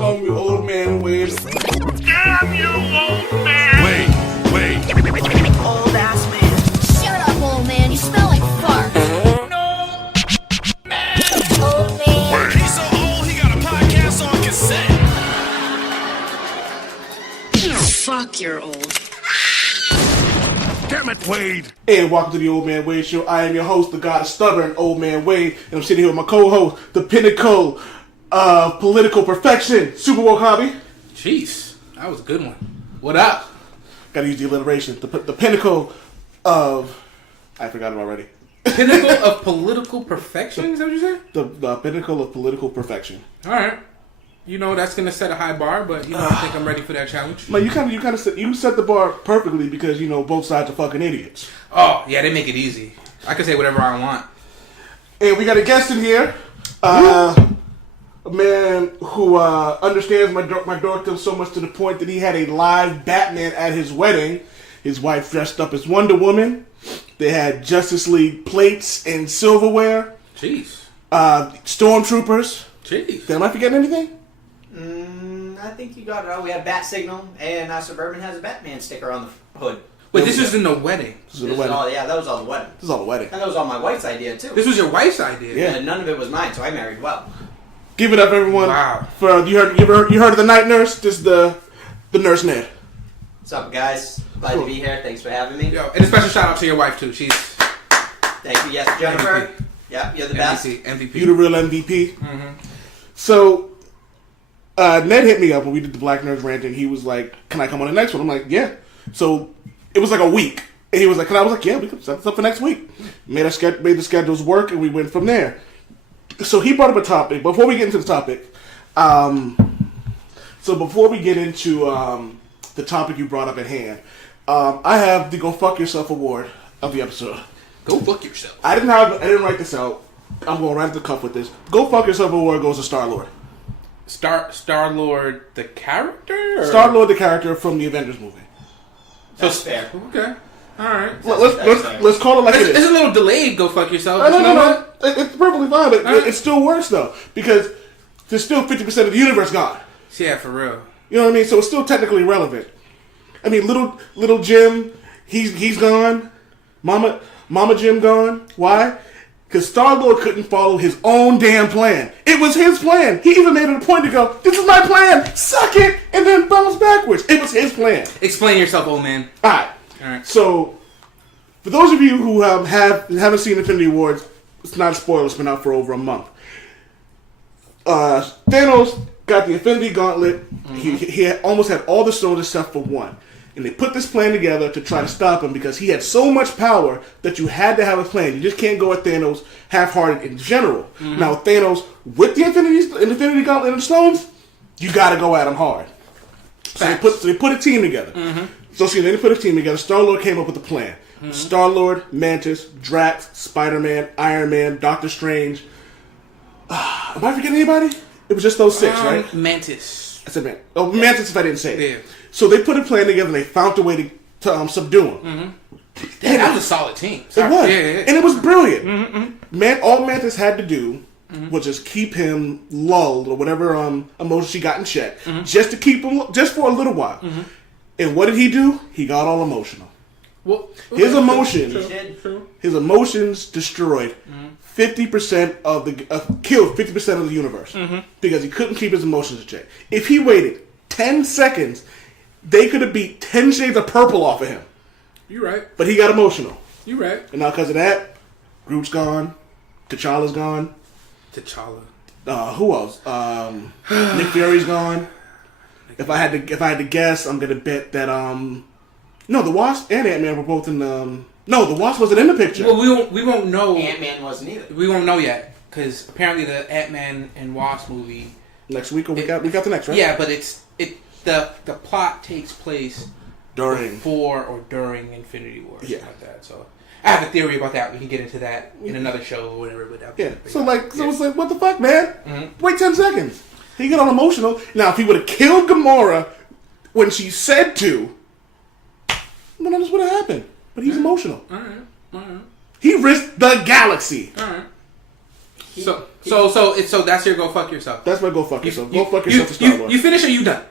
call me old man Wade. Damn you, old man! Wait. Old ass man. Shut up, old man. You smell like fart. No! Man! Old man. He's so old, he got a podcast on cassette. Fuck, you're old. Damn it, Wade. And welcome to the Old Man Wade Show. I am your host, the God of Stubborn, Old Man Wade. And I'm sitting here with my co-host, the pinnacle of political perfection, Supa Woke Javi. Jeez, that was a good one. What up? Gotta use the alliteration. The pinnacle of... I forgot it already. Pinnacle of political perfection? Is that what you said? The pinnacle of political perfection. All right. You know that's gonna set a high bar, but you know I think I'm ready for that challenge. Like you set the bar perfectly because you know both sides are fucking idiots. Oh yeah, they make it easy. I can say whatever I want. And we got a guest in here, a man who understands my dorkdom so much to the point that he had a live Batman at his wedding. His wife dressed up as Wonder Woman. They had Justice League plates and silverware. Jeez. Stormtroopers. Jeez. Am I forgetting anything? I think you got it all. We have Bat Signal, and Suburban has a Batman sticker on the hood. Wait, this was in the wedding. This was the wedding. That was all the wedding. This is all the wedding. And that was all my wife's idea, too. This was your wife's idea. Yeah. And none of it was mine, so I married well. Give it up, everyone. Wow. For you heard of the night nurse? This is the nurse Ned. What's up, guys? Glad to be here. Thanks for having me. Yo, and a special shout out to your wife too. She's Thank you. Yes, Jennifer. MVP. Yep, you're the best. MVP. You the real MVP. Mm-hmm. So Ned hit me up when we did the Black Nurse rant, and he was like, "Can I come on the next one?" I'm like, "Yeah." So it was like a week, and he was like, "And I was like, yeah, we can set this up for next week." Made the schedules work, and we went from there. So he brought up a topic. Before we get into the topic, so before we get into the topic you brought up at hand, I have the Go Fuck Yourself award of the episode. Go fuck yourself. I didn't write this out. I'm going right at the cuff with this. Go Fuck Yourself award goes to Star-Lord. Star-Lord the character? Or? Star-Lord the character from the Avengers movie. That's fair. Okay. Alright. Let's call it like it is. It's a little delayed, go fuck yourself. No. It's perfectly fine, but it still works though. Because there's still 50% of the universe gone. Yeah, for real. You know what I mean? So it's still technically relevant. I mean, little Jim, he's gone. Mama Jim gone. Why? Because Star-Lord couldn't follow his own damn plan. It was his plan. He even made it a point to go, "This is my plan. Suck it," and then bounce backwards. It was his plan. Explain yourself, old man. All right. So, for those of you who haven't seen Infinity Wars, it's not a spoiler. It's been out for over a month. Thanos got the Infinity Gauntlet. Mm-hmm. He almost had all the stones except for one. And they put this plan together to try to stop him because he had so much power that you had to have a plan. You just can't go at Thanos half-hearted in general. Mm-hmm. Now, Thanos, with the Infinity Gauntlet and the stones, you got to go at him hard. So they put a team together. Mm-hmm. So they put a team together. Star-Lord came up with a plan. Mm-hmm. Star-Lord, Mantis, Drax, Spider-Man, Iron Man, Doctor Strange. Am I forgetting anybody? It was just those six, right? Mantis. I said man. Oh, Mantis if I didn't say it. Yeah. So they put a plan together and they found a way to subdue him. Mm-hmm. That was a solid team. It was. Yeah. And it was brilliant. Mm-hmm. All Mantis had to do was just keep him lulled or whatever emotion she got in check. Mm-hmm. Just to keep him, just for a little while. Mm-hmm. And what did he do? He got all emotional. Well, his emotions, True. His emotions destroyed 50% of killed 50% of the universe because he couldn't keep his emotions in check. If he waited 10 seconds, they could have beat 10 shades of purple off of him. You right. But he got emotional. You right. And now because of that, Groot's gone, T'Challa's gone. T'Challa. Who else? Nick Fury's gone. If I had to guess, I'm gonna bet that no, the Wasp and Ant-Man were both in the. No, the Wasp wasn't in the picture. Well, we won't know. Ant-Man wasn't either. We won't know yet because apparently the Ant-Man and Wasp movie next week or we got the next, right? Yeah, but the plot takes place during before or during Infinity War, or something like that. So I have a theory about that. We can get into that in another show or whatever. But it's like, what the fuck, man? Mm-hmm. Wait 10 seconds. He got all emotional. Now, if he would have killed Gamora when she said to, none of this would have happened. But he's emotional. All right. He risked the galaxy. All right. So that's your go fuck yourself. That's my go fuck yourself. Go fuck yourself to Star-Lord. You finish or you done?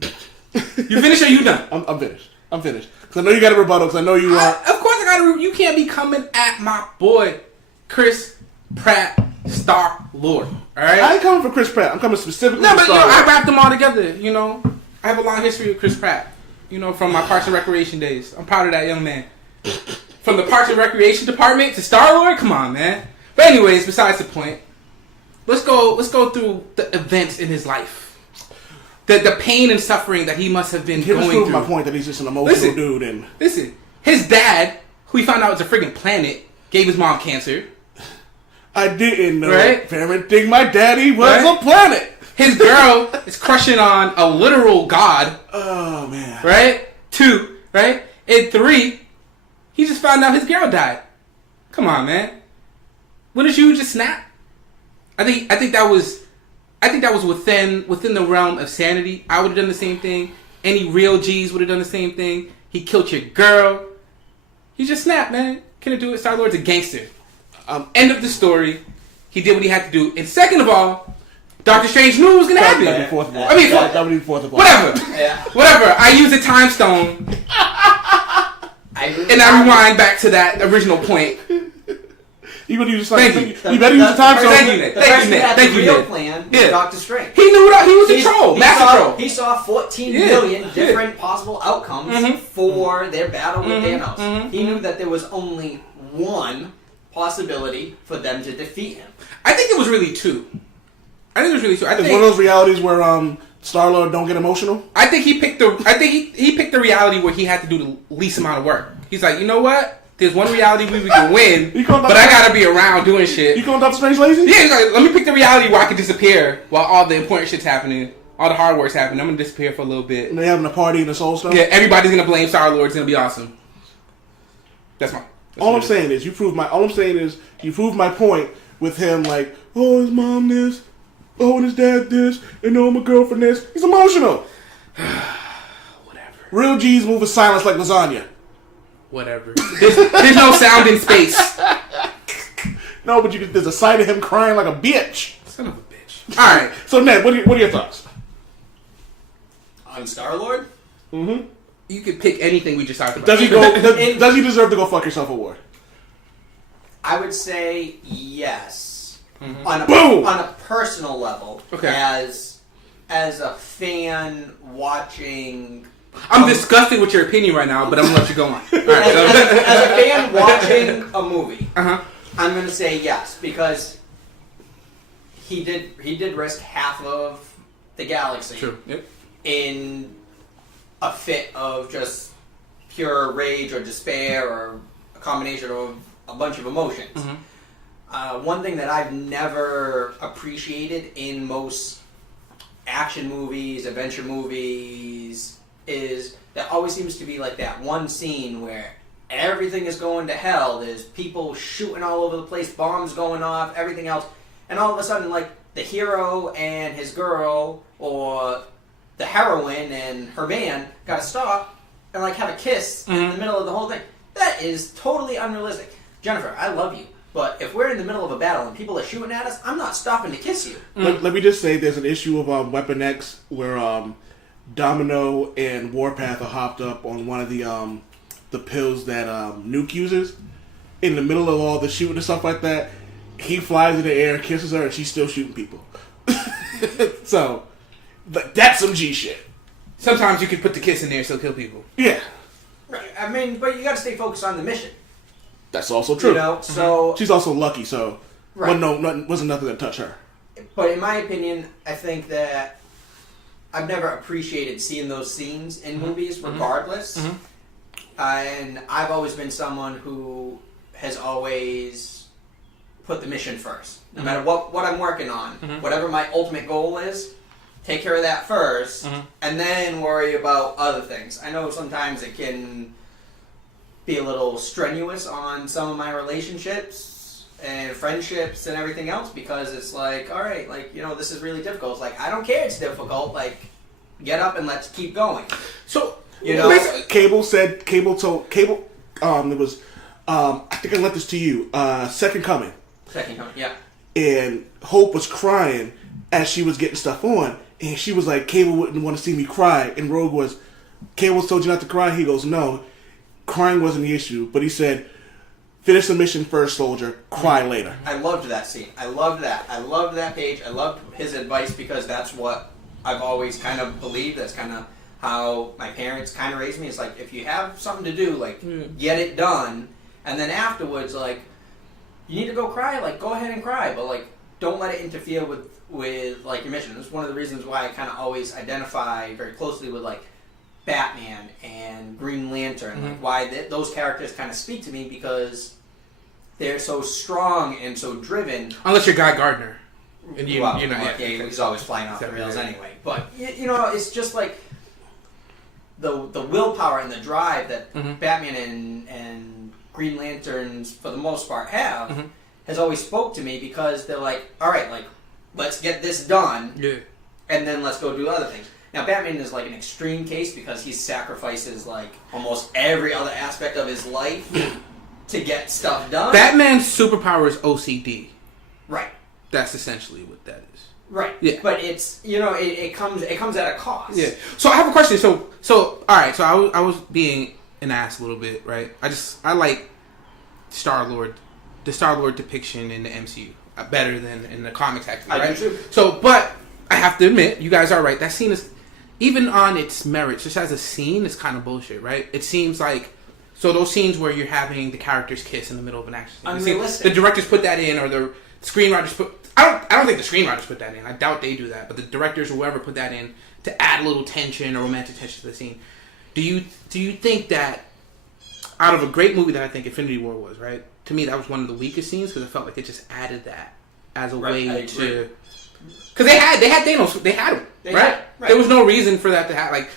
You finish or you done? I'm finished. I'm finished. Because I know you got a rebuttal, because I know you are. Of course I got to. You can't be coming at my boy, Chris Pratt, Star-Lord. Alright? I ain't coming for Chris Pratt. I'm coming specifically for No, but Star-Lord. I wrapped them all together, you know. I have a long history with Chris Pratt, you know, from my Parks and Recreation days. I'm proud of that young man. From the Parks and Recreation department to Star-Lord? Come on, man. But anyways, besides the point, let's go through the events in his life. The pain and suffering that he must have been going through. My point that he's just an emotional dude. And listen, his dad, who he found out was a friggin' planet, gave his mom cancer. I didn't know. Right? Parenting my daddy was a planet. His girl is crushing on a literal god. Oh, man. Right? 2, right? And 3, he just found out his girl died. Come on, man. Wouldn't you just snap? I think that was within the realm of sanity. I would have done the same thing. Any real G's would have done the same thing. He killed your girl. He just snapped, man. Couldn't do it. Star-Lord's a gangster. End of the story. He did what he had to do. And second of all, Doctor Strange knew it was gonna happen. That would be fourth of all. Whatever. Yeah. Whatever. I use a time stone and I rewind back to that original point. You better use Thank you. You better use the time stone. Thank you, Nick. The person who had Thank the you, real Nick. plan Yeah. was Doctor Strange. He knew he was a troll. Master troll. He saw 14 Yeah. million Yeah. different possible outcomes for their battle with Thanos. He knew that there was only one possibility for them to defeat him. I think it was really 2. I think It's one of those realities where Star-Lord don't get emotional. I think he picked the reality where he had to do the least amount of work. He's like, you know what? There's one reality where we can win, but I gotta be around doing shit. You calling Doctor Strange lazy? Yeah, he's like, let me pick the reality where I can disappear while all the important shit's happening, all the hard work's happening. I'm gonna disappear for a little bit. And they having a party in the Soul Stone. Yeah, everybody's gonna blame Star-Lord. It's gonna be awesome. That's All I'm saying is you proved my point with him like, oh, his mom this, oh, and his dad this, and oh, my girlfriend this. He's emotional. Whatever. Real G's move in silence like lasagna. Whatever. There's no sound in space. No, but there's a sight of him crying like a bitch. Son of a bitch. All right. So Ned, what are your thoughts? On Star-Lord? Mm-hmm. You could pick anything we just talked about. Does he deserve the Go Fuck Yourself award? I would say yes. Mm-hmm. On a personal level. Okay. As a fan watching... I'm disgusted with your opinion right now, but I'm gonna let you go on. All right. As a fan watching a movie, Uh-huh. I'm gonna say yes, because he did risk half of the galaxy True. Yep. in a fit of just pure rage or despair or a combination of a bunch of emotions. Mm-hmm. One thing that I've never appreciated in most action movies, adventure movies, is there always seems to be like that one scene where everything is going to hell. There's people shooting all over the place, bombs going off, everything else. And all of a sudden, like, the hero and his girl, or the heroine and her man, gotta stop and, like, have a kiss in the middle of the whole thing. That is totally unrealistic. Jennifer, I love you, but if we're in the middle of a battle and people are shooting at us, I'm not stopping to kiss you. Let me just say there's an issue of Weapon X where Domino and Warpath are hopped up on one of the pills that Nuke uses. In the middle of all the shooting and stuff like that, he flies in the air, kisses her, and she's still shooting people. So, that's some G shit. Sometimes you can put the kiss in there and still kill people. Yeah. Right. I mean, but you gotta stay focused on the mission. That's also true. You know, so... She's also lucky, so Right. wasn't nothing to touch her. But in my opinion, I think that I've never appreciated seeing those scenes in movies, regardless. And I've always been someone who has always put the mission first. No matter what I'm working on, whatever my ultimate goal is, take care of that first, and then worry about other things. I know sometimes it can be a little strenuous on some of my relationships and friendships and everything else, because it's like, all right, like, you know, this is really difficult. It's like, I don't care it's difficult. Like, get up and let's keep going. So, You know, Cable told it was I think I left this to you. Second Coming. second coming, yeah. and Hope was crying as she was getting stuff on, and she was like, Cable wouldn't want to see me cry, and Rogue was, Cable told you not to cry? He goes, no, crying wasn't the issue, but he said, finish the mission first, soldier, cry later. I loved that scene. I loved that. I loved that page. I loved his advice because that's what I've always kind of believed. That's kind of how my parents kind of raised me. It's like, if you have something to do, like, get it done, and then afterwards, like, you need to go cry, like, go ahead and cry, but, like, don't let it interfere with like, your mission. It's one of the reasons why I kind of always identify very closely with, like, Batman and Green Lantern, like, why those characters kind of speak to me, because they're so strong and so driven. Unless you're Guy Gardner. And He's always flying off the rails anyway. But, you know, it's just like the willpower and the drive that Batman and Green Lanterns, for the most part, have, has always spoke to me, because they're like, all right, like, let's get this done, and then let's go do other things. Now, Batman is like an extreme case because he sacrifices like almost every other aspect of his life to get stuff done. Batman's superpower is OCD. Right. That's essentially what that is. Right. Yeah. But it's, you know, it comes at a cost. Yeah. So I have a question. So all right. So I was being an ass a little bit, right? I like Star-Lord, the Star-Lord depiction in the MCU better than in the comics, actually. Right? I do too. So, but I have to admit, you guys are right. That scene is, even on its merits, just as a scene, it's kind of bullshit, right? It seems like, so those scenes where you're having the characters kiss in the middle of an action scene, unrealistic. The directors put that in, or the screenwriters put. I don't think the screenwriters put that in. I doubt they do that. But the directors or whoever put that in to add a little tension or romantic tension to the scene. Do you think that out of a great movie that I think Infinity War was, right? To me, that was one of the weakest scenes because it felt like it just added that as a way to. Because they had Thanos, they had him, right? There was no reason for that to happen. Like,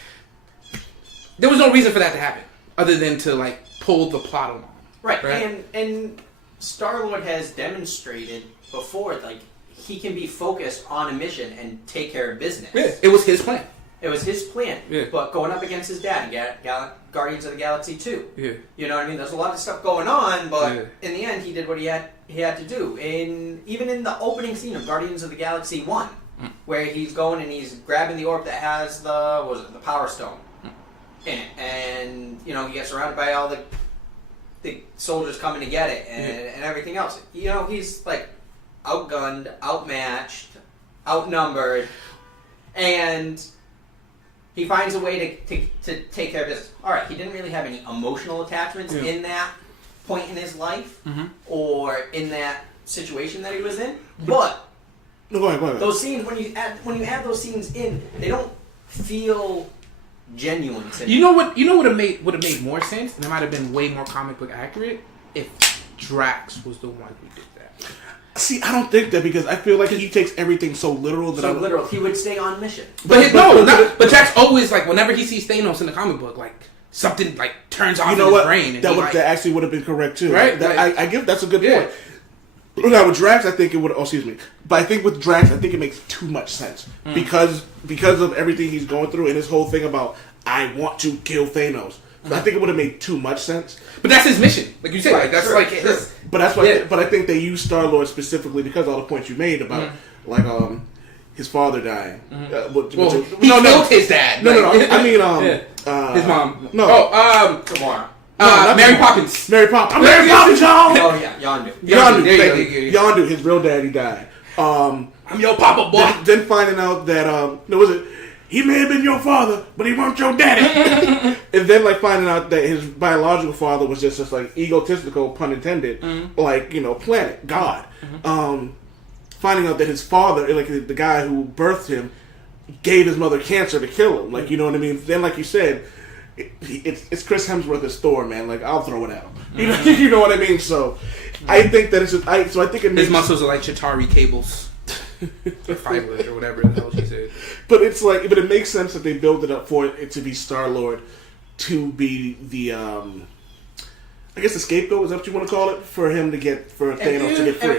there was no reason for that to happen other than to like pull the plot along. Right? And Star-Lord has demonstrated before, like, he can be focused on a mission and take care of business. Yeah, it was his plan. It was his plan. Yeah. But going up against his dad in Guardians of the Galaxy 2. Yeah. You know what I mean? There's a lot of stuff going on, but in the end, he did what he had to do. And even in the opening scene of Guardians of the Galaxy 1, where he's going and he's grabbing the orb that has the Power Stone in it. And, you know, he gets surrounded by all the soldiers coming to get it and everything else. You know, he's, like, outgunned, outmatched, outnumbered, and he finds a way to take care of business. All right, he didn't really have any emotional attachments in that point in his life or in that situation that he was in. But go ahead. Those scenes, when you add those scenes in, they don't feel genuine to me. You know what would have made more sense, and it might have been way more comic book accurate if Drax was the one who did that. See, I don't think that, because I feel like he takes everything so literal that literal. He would stay on mission. But Drax always, like, whenever he sees Thanos in the comic book, like, something like turns off in his brain. And that actually would have been correct too. Right? I give that's a good point. Now with Drax, I think it would. Oh, excuse me. But I think with Drax, I think it makes too much sense because of everything he's going through and his whole thing about I want to kill Thanos. So I think it would have made too much sense. But that's his mission, like you said. Like that's like his. But that's why. But I think they used Star-Lord specifically because of all the points you made about like his father dying. He killed his dad. No. I mean his mom. No. Tomorrow. Mary Poppins. Mary Poppins. I'm Mary Poppins, y'all. Oh yeah, Yondu. Yondu. His real daddy died. I'm your papa boy. Then finding out that he may have been your father, but he weren't your daddy. And then like finding out that his biological father was just like egotistical, pun intended, like, you know, planet God. Finding out that his father, like the guy who birthed him, gave his mother cancer to kill him. Like, you know what I mean? Then, like you said, it's Chris Hemsworth as Thor, man. Like, I'll throw it at him. You know what I mean? So I think that it's just, I think it makes his muscles are like Chitauri cables. Or fibers or whatever the hell she said. But it makes sense that they build it up for it to be Star-Lord, to be the I guess the scapegoat, is that what you want to call it, for him to get Thanos to get free.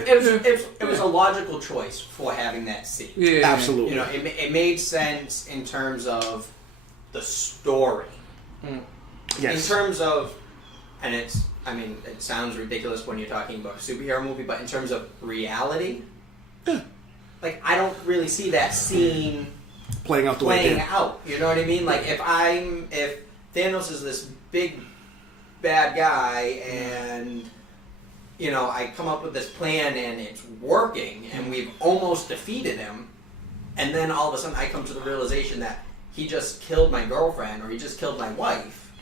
It was a logical choice for having that scene. Yeah, absolutely. You know, it made sense in terms of the story. Yes. In terms of, and it sounds ridiculous when you're talking about a superhero movie, but in terms of reality, Like, I don't really see that scene Playing out the way it playing did. out. You know what I mean? Like, if Thanos is this big bad guy and, you know, I come up with this plan and it's working and we've almost defeated him, and then all of a sudden I come to the realization that he just killed my girlfriend or he just killed my wife,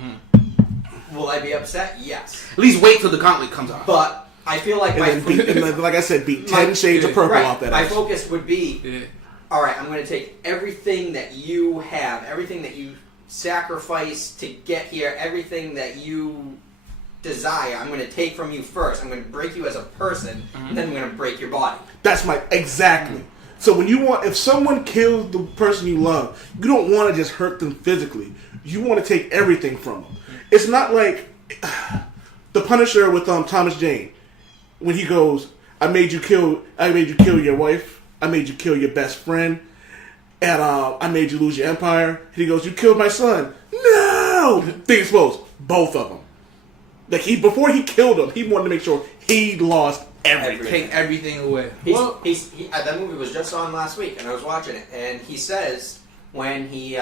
will I be upset? Yes. At least wait till the gauntlet comes off. But I feel like Like I said, beat 10 shades of purple off that my ass. focus would be, all right, I'm going to take everything that you have, everything that you sacrifice to get here, everything that you desire, I'm going to take from you first. I'm going to break you as a person, and then I'm going to break your body. That's exactly. So when if someone kills the person you love, you don't want to just hurt them physically. You want to take everything from them. It's not like the Punisher with Thomas Jane, when he goes, I made you kill your wife, I made you kill your best friend, and I made you lose your empire. And he goes, you killed my son. No! Thing exposed. Both of them. Like before he killed him, he wanted to make sure he lost everything. Take everything away. That movie was just on last week, and I was watching it, and he says when he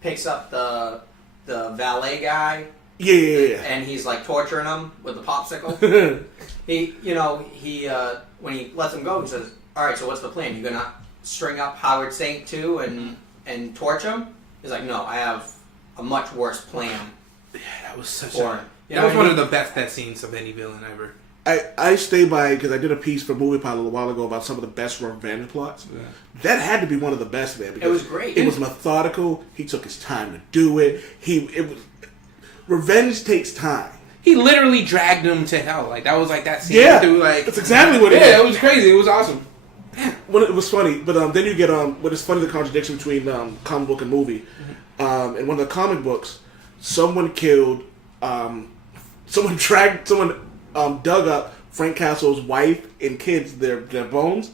picks up the valet guy, and he's like torturing him with the popsicle. he when he lets him go, he says, "All right, so what's the plan? You gonna string up Howard Saint too and torch him?" He's like, "No, I have a much worse plan." Yeah, that was such for a. him. That was one of the best scenes of any villain ever. I stay by because I did a piece for Movie Pilot a while ago about some of the best revenge plots. Yeah. That had to be one of the best, man. Because it was great. It was methodical. He took his time to do it. Revenge takes time. He literally dragged him to hell. Like that was like that scene. Yeah, through, like that's exactly what it is. Yeah, it was crazy. It was awesome. Well, it was funny, but then you get what is funny, the contradiction between comic book and movie. In one of the comic books, someone killed, someone dug up Frank Castle's wife and kids, their bones,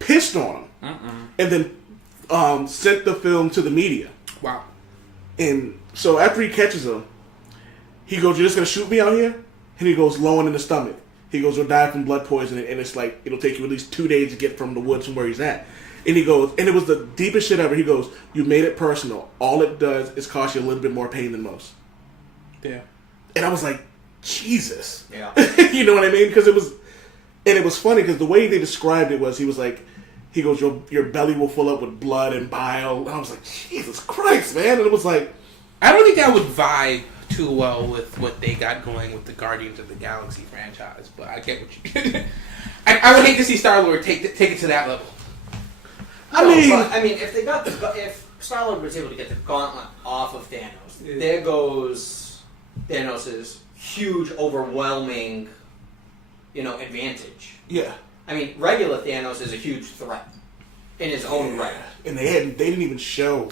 pissed on them, and then sent the film to the media. Wow. And so after he catches him, he goes, "You're just gonna shoot me out here?" And he goes, "Low in the stomach." He goes, "You'll die from blood poisoning, and it's like it'll take you at least 2 days to get from the woods from where he's at." And he goes, and it was the deepest shit ever. He goes, "You made it personal. All it does is cost you a little bit more pain than most." Yeah. And I was like, Jesus. Yeah. You know what I mean? Because it was funny because the way they described it was, he goes, your belly will fill up with blood and bile. And I was like, Jesus Christ, man. And it was like, I don't think that would vibe too well with what they got going with the Guardians of the Galaxy franchise, but I get what you. I would hate to see Star-Lord take it to that level. I mean, if Star-Lord was able to get the gauntlet off of Thanos, there goes Thanos' huge, overwhelming, advantage. Yeah. I mean, regular Thanos is a huge threat in his own right. And they didn't even show,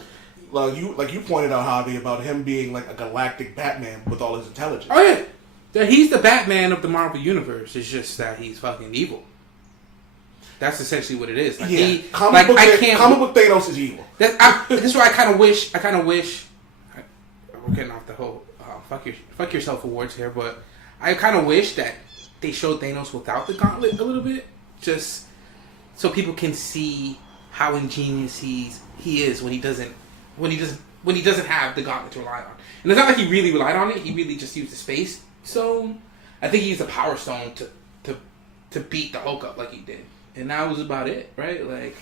like you pointed out, Javi, about him being like a galactic Batman with all his intelligence. Oh yeah, that he's the Batman of the Marvel universe. It's just that he's fucking evil. That's essentially what it is. Like, comic book Thanos is evil. That's why I kind of wish. We're getting off the whole fuck yourself awards here, but I kind of wish that they showed Thanos without the gauntlet a little bit, just so people can see how ingenious he is when he doesn't have the gauntlet to rely on. And it's not like he really relied on it; he really just used the space stone. I think he used the Power Stone to beat the Hulk up like he did, and that was about it, right? Like.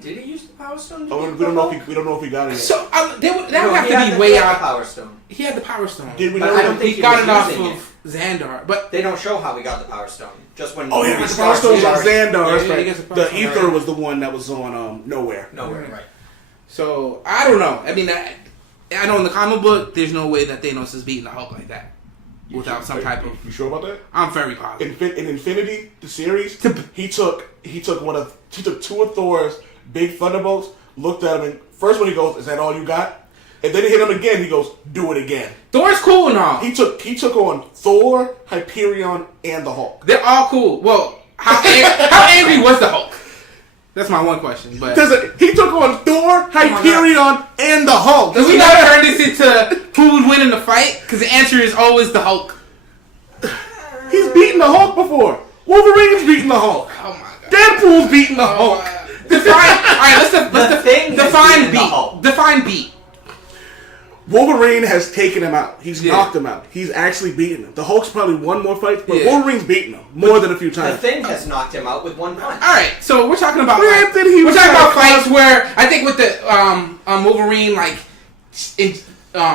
Did he use the Power Stone? We don't know if he got it yet. So that would have to be way out. The Power Stone. He had the Power Stone. Did we But know I don't think he got it off using of Xandar, but they don't show how he got the Power Stone. Just when the Power Stone was on Xandar. That's right. The Ether was the one that was on Nowhere. Right. So I don't know. I mean, I know in the comic book, there's no way that Thanos is beating the Hulk like that without some type of. You sure about that? I'm very positive. In Infinity, the series, he took two of Thor's big thunderbolts, looked at him, and first one he goes, "Is that all you got?" And then he hit him again. He goes, "Do it again." Thor's cool now. He took on Thor, Hyperion, and the Hulk. They're all cool. Well, how angry was the Hulk? That's my one question. But he took on Thor, Hyperion, and the Hulk. Because we gotta turn this into who would win in the fight. Because the answer is always the Hulk. He's beaten the Hulk before. Wolverine's beaten the Hulk. Oh my god. Deadpool's beating the Hulk. Define. All right, The Thing has define beaten the Hulk. beat. Define beat. Wolverine has taken him out. He's Yeah. knocked him out. He's actually beaten him. The Hulk's probably won more fights, but Yeah. Wolverine's beaten him more than a few The times. Thing has knocked him out with one punch. All right, so we're talking about Granted, he we're was talking about trying to fights where I think with the Wolverine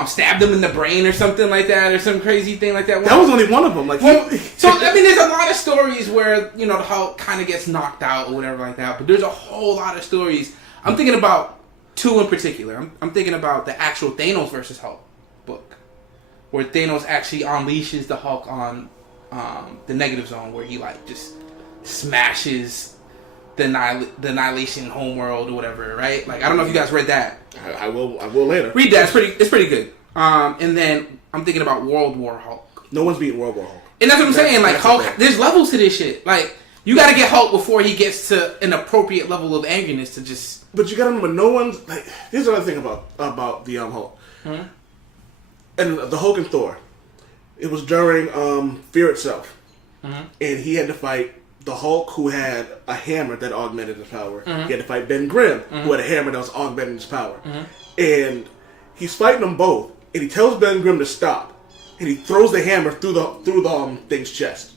stabbed him in the brain or something like that, or some crazy thing like that. That was only one of them. Like, Well, so I mean, there's a lot of stories where the Hulk kind of gets knocked out or whatever like that. But there's a whole lot of stories. I'm thinking about two in particular. I'm thinking about the actual Thanos versus Hulk book, where Thanos actually unleashes the Hulk on the negative zone, where he just smashes the Annihilation homeworld or whatever. Right? Like, I don't know if you guys read that. I will later. Read that. It's pretty good. And then I'm thinking about World War Hulk. No one's beating World War Hulk. And that's what I'm saying. Like, that's Hulk, the thing. there's levels to this shit. Like, you got to get Hulk before he gets to an appropriate level of angerness to just. But you gotta remember, no one's like. Here's the other thing about the Hulk, and the Hulk and Thor. It was during Fear Itself, and he had to fight the Hulk, who had a hammer that augmented his power. He had to fight Ben Grimm, who had a hammer that was augmenting his power. And he's fighting them both, and he tells Ben Grimm to stop, and he throws the hammer through the thing's chest.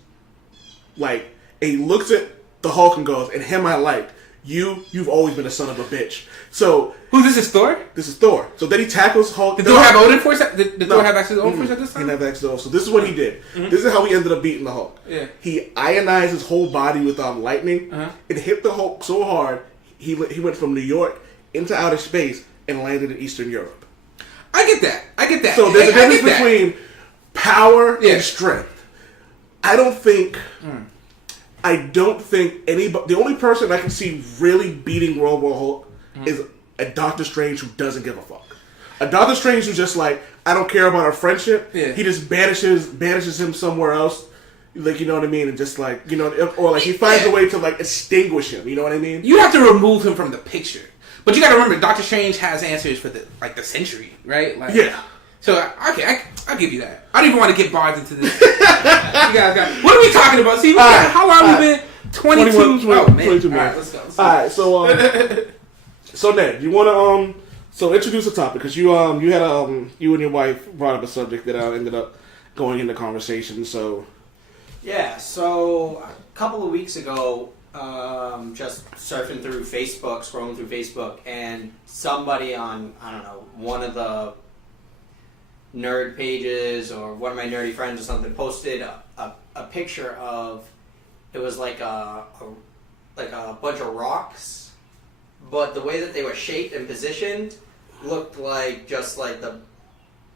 Like, and he looks at the Hulk and goes, "And him I like. You've always been a son of a bitch." So Who this is Thor? this is Thor. So then he tackles Hulk. Did Thor have Odin Force? Did Thor have access to Odin Force at this He time? didn't have access to Odin. So this is what he did. This is how he ended up beating the Hulk. Yeah. He ionized his whole body with lightning. It hit the Hulk so hard he went from New York into outer space and landed in Eastern Europe. I get that. So there's a I get difference that. between power Yeah. and strength. I don't think anybody. The only person I can see really beating World War Hulk is a Doctor Strange who doesn't give a fuck. A Doctor Strange who's just like, I don't care about our friendship. Yeah. He just banishes him somewhere else. Like, you know what I mean? And just like, or like he finds a way to like extinguish him. You know what I mean? You have to remove him from the picture. But you got to remember, Doctor Strange has answers for the century, right? Like, Yeah. So okay, I'll give you that. I don't even want to get barred into this. You guys got. What are we talking about? See, how long have we been? 22. 22 Oh man. 22 All right, minutes. let's go. Alright, so Ned, you wanna so introduce a topic, because you and your wife brought up a subject that ended up going into conversation. So Yeah, so a couple of weeks ago, just surfing through Facebook, scrolling through Facebook, and somebody on, I don't know, one of the nerd pages or one of my nerdy friends or something posted a picture of, it was like a bunch of rocks, but the way that they were shaped and positioned looked like just like the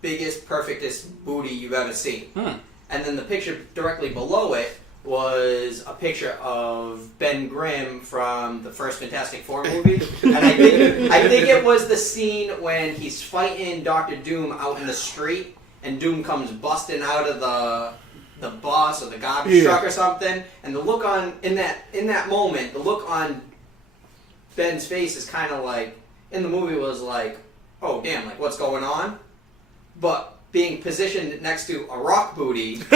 biggest, perfectest booty you've ever seen. And then the picture directly below it was a picture of Ben Grimm from the first Fantastic Four movie. And I think it was the scene when he's fighting Dr. Doom out in the street, and Doom comes busting out of the bus or the garbage truck or something. And the look on in that moment, the look on Ben's face is kind of like, in the movie was like, oh damn, like what's going on? But being positioned next to a rock booty made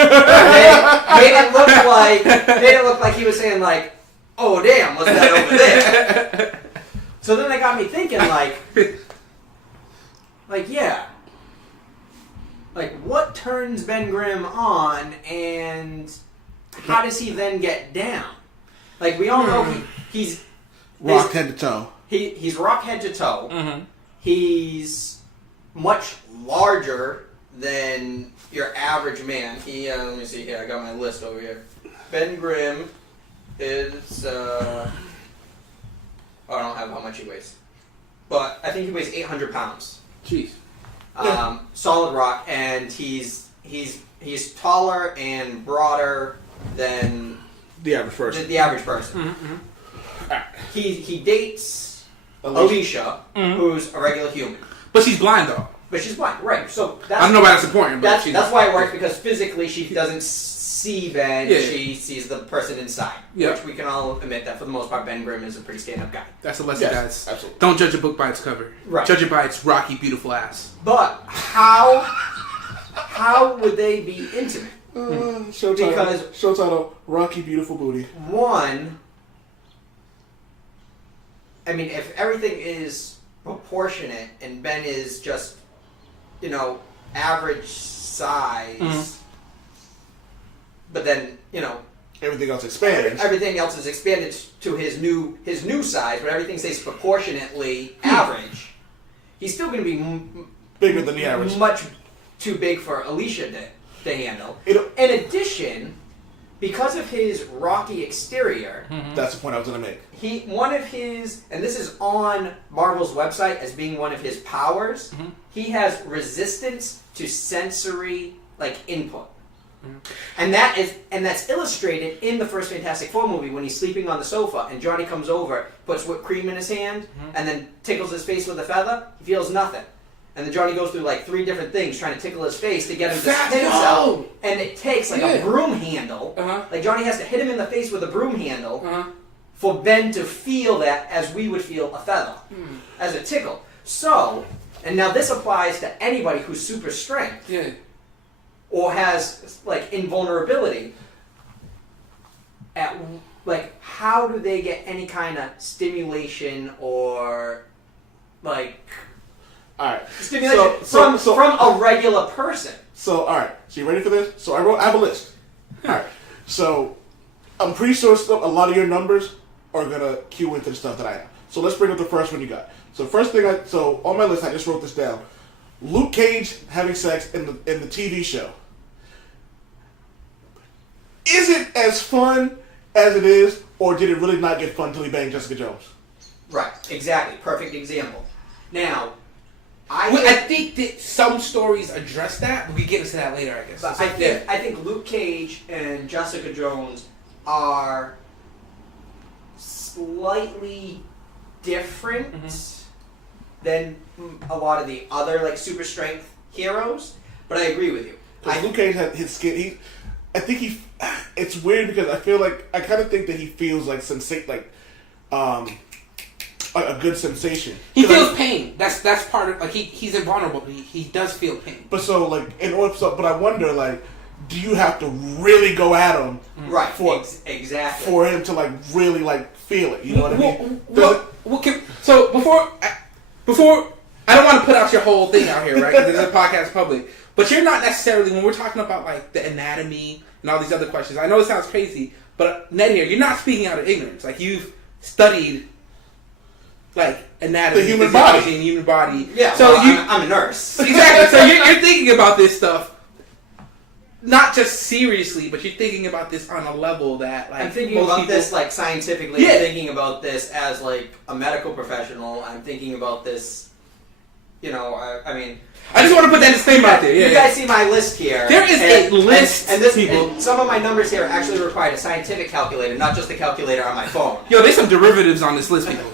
it look like he was saying like, oh damn, what's that over there? So then that got me thinking like yeah, like what turns Ben Grimm on, and how does he then get down? Like we all know he's rock head to toe. He's rock head to toe. Mm-hmm. He's much larger than your average man. He, let me see here, I got my list over here. Ben Grimm is, I don't have how much he weighs, but I think he weighs 800 pounds. Jeez. Solid rock, and he's taller and broader than The average person. the average person. Mm-hmm. He dates Alicia, who's a regular human. But she's blind though. But she's blind, right? So I don't know why that's important, but that's why it works, because physically she doesn't see Ben. Yeah. She sees the person inside. Yeah. Which we can all admit that for the most part, Ben Grimm is a pretty stand-up guy. that's a lesson, Yes, guys. absolutely. Don't judge a book by its cover. Right. Judge it by its rocky, beautiful ass. But how would they be intimate? Show title. Because- Show title. Rocky Beautiful Booty. One, I mean, if everything is proportionate and Ben is just, average size, but then, everything else expands. Everything else is expanded to his new size, but everything stays proportionately average. He's still going to be bigger than the average. Much too big for Alicia to handle. In addition, because of his rocky exterior, that's the point I was going to make. One of his, and this is on Marvel's website as being one of his powers, he has resistance to sensory input. And that's illustrated in the first Fantastic Four movie when he's sleeping on the sofa and Johnny comes over, puts whipped cream in his hand, and then tickles his face with a feather. He feels nothing. And then Johnny goes through 3 different things trying to tickle his face to get him to hit himself. And it takes a broom handle. Johnny has to hit him in the face with a broom handle for Ben to feel that as we would feel a feather, as a tickle. So, and now this applies to anybody who's super strength. Yeah. Or has invulnerability. How do they get any kind of stimulation or Alright. stimulation from a regular person? So, alright. So you ready for this? So I have a list. Alright. So I'm pretty sure a lot of your numbers are gonna cue into the stuff that I have. So let's bring up the first one you got. So first thing on my list, I just wrote this down. Luke Cage having sex in the TV show. Is it as fun as it is, or did it really not get fun until he banged Jessica Jones? Right, exactly. Perfect example. Now, I think that some stories address that, but we get into that later, I guess. But I think Luke Cage and Jessica Jones are slightly different than a lot of the other super strength heroes, but I agree with you. Luke Cage had his skin. It's weird because I feel I kind of think that he feels a good sensation. He feels pain. That's part of he's invulnerable. He does feel pain. But but I wonder do you have to really go at him right exactly for him to really feel it? You know what I mean? So before I don't want to put out your whole thing out here, right? Because this is a podcast public. But you're not necessarily, when we're talking about the anatomy and all these other questions, I know it sounds crazy, but Ned here, you're not speaking out of ignorance. You've studied anatomy, the human body, and human body. Yeah. So I'm a nurse. Exactly. So you're thinking about this stuff, not just seriously, but you're thinking about this on a level that I'm thinking about this scientifically. Yeah. I'm thinking about this as a medical professional. I'm thinking about this. I just want to put that disclaimer out there. Yeah, you guys see my list here. There is a list, and some of my numbers here actually require a scientific calculator, not just a calculator on my phone. Yo, there's some derivatives on this list, people.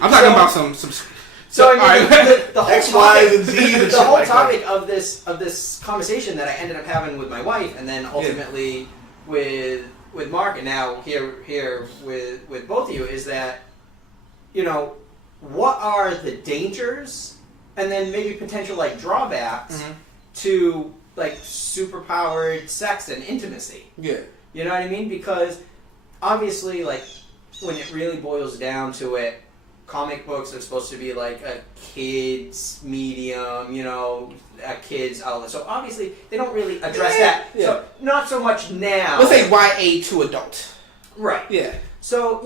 I'm talking about some. So the whole X, Y, and Z, and the whole shit topic of this conversation that I ended up having with my wife, and then ultimately with Mark, and now here with both of you, is that what are the dangers? And then maybe potential drawbacks to superpowered sex and intimacy. Yeah. You know what I mean? Because obviously when it really boils down to it, comic books are supposed to be a kid's medium, a kid's outlet. So obviously they don't really address that. Yeah. So not so much now. Let's say YA to adult. Right. Yeah. So,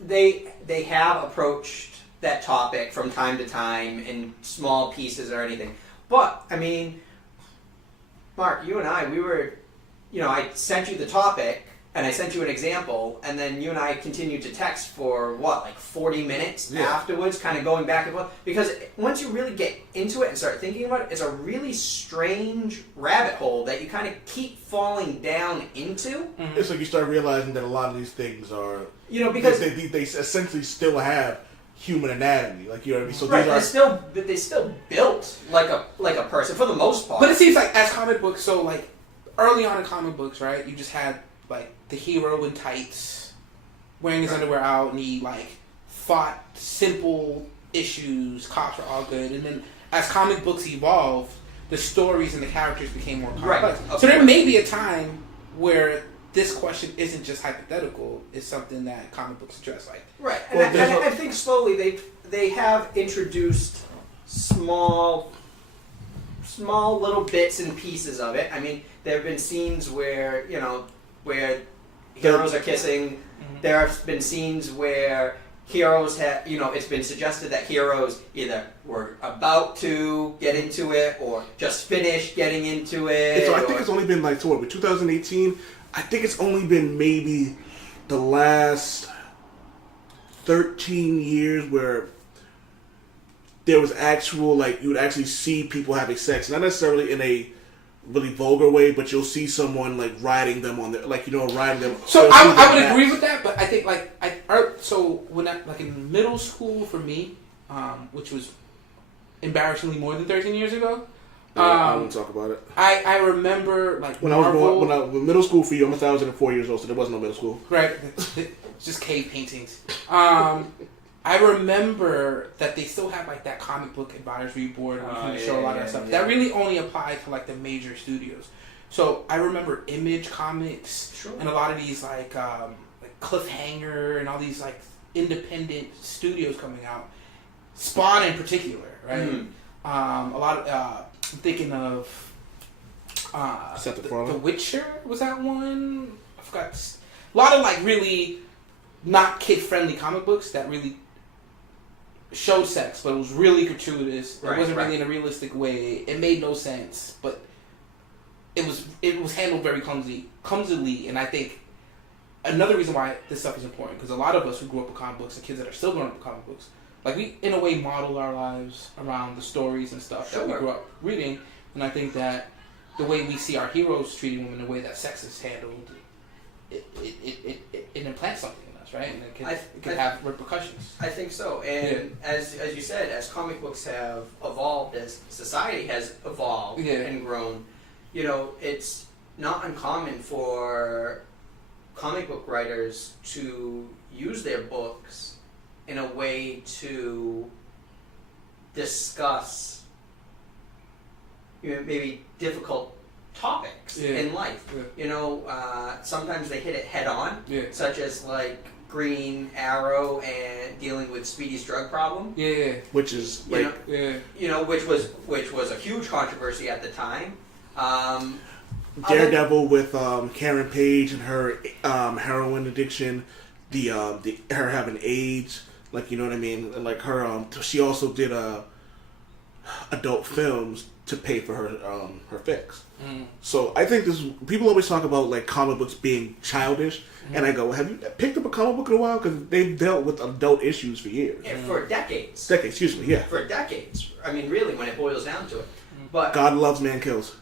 they have approached that topic from time to time in small pieces or anything. But, Mark, you and I, we were, I sent you the topic, and I sent you an example, and then you and I continued to text for, 40 minutes afterwards, kind of going back and forth. Because once you really get into it and start thinking about it, it's a really strange rabbit hole that you kind of keep falling down into. It's you start realizing that a lot of these things are, because they essentially still have human anatomy, you know what I mean? So right, they're still built like a person for the most part. But it seems as comic books, so early on in comic books, right? You just had the hero in tights, wearing his underwear out, and he fought simple issues. Cops were all good, and then as comic books evolved, the stories and the characters became more complex. Right. So there may be a time where this question isn't just hypothetical. It's something that comic books address. Like, Right, and Well, I think slowly they have introduced small little bits and pieces of it. I mean, there have been scenes where heroes are kissing. There have been scenes where heroes have, it's been suggested that heroes either were about to get into it or just finished getting into it. So I think it's only been like, with 2018, I think it's only been maybe the last 13 years where there was actual, like, you would actually see people having sex. Not necessarily in a really vulgar way, but you'll see someone, like, riding them on their, like, riding them. so I would agree with that, but I think, like, like in middle school for me, which was embarrassingly more than 13 years ago. I won't talk about it. I remember, like, When Marvel, I was middle school for you, I'm 1,004 years old, so there was no middle school. right? It's just cave paintings. I remember that they still had like that comic book advisory board where you show a lot of that stuff. Yeah. That really only applied to like the major studios. So I remember Image Comics and a lot of these like Cliffhanger and all these like independent studios coming out. Spawn in particular, right? A lot of I'm thinking of the Witcher, was that one? I forgot. A lot of like really not kid friendly comic books that really showed sex, but it was really gratuitous. It wasn't really in a realistic way. It made no sense, but it was handled very clumsily. And I think another reason why this stuff is important, because a lot of us who grew up with comic books and kids that are still growing up with comic books, like we in a way model our lives around the stories and stuff that we grew up reading. And I think that the way we see our heroes treating women, the way that sex is handled, it implants something in us, right? And it can have repercussions. I think so. And as you said, as comic books have evolved, as society has evolved and grown, it's not uncommon for comic book writers to use their books in a way to discuss maybe difficult topics in life. Sometimes they hit it head on, such as like Green Arrow and dealing with Speedy's drug problem. Which is like which was a huge controversy at the time. Daredevil with Karen Page and her heroin addiction, her having AIDS, like, you know what I mean, and like her she also did adult films to pay for her fix. So I think people always talk about like comic books being childish, and I go, have you picked up a comic book in a while? Because they've dealt with adult issues for years. For decades. Excuse me, yeah. For decades. I mean, really, when it boils down to it. But God Loves, Man Kills.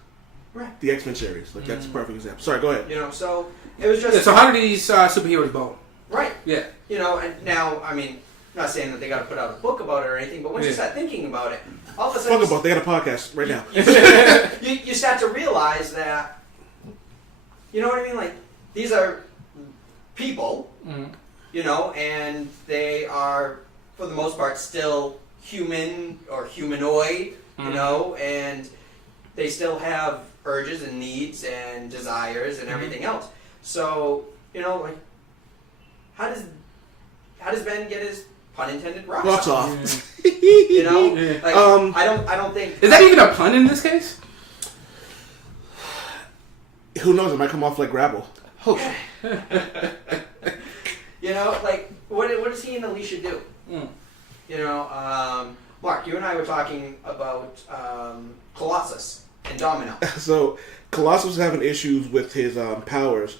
Right. The X-Men series. Like, that's a perfect example. Sorry, go ahead. So it was just... so how do these superheroes bone? Right. Yeah. And now, I mean, I'm not saying that they got to put out a book about it or anything, but once you start thinking about it, all of a sudden... They got a podcast right now. You start to realize that, you know what I mean? Like, these are people, and they are, for the most part, still human or humanoid, and they still have urges and needs and desires and everything else. So, like, how does Ben get his pun intended rocks off? I don't think... Is that even a pun in this case? Who knows? It might come off like Grapple. Oh. Like, what does he and Alicia do? Mark, you and I were talking about Colossus and Domino. So, Colossus was having issues with his powers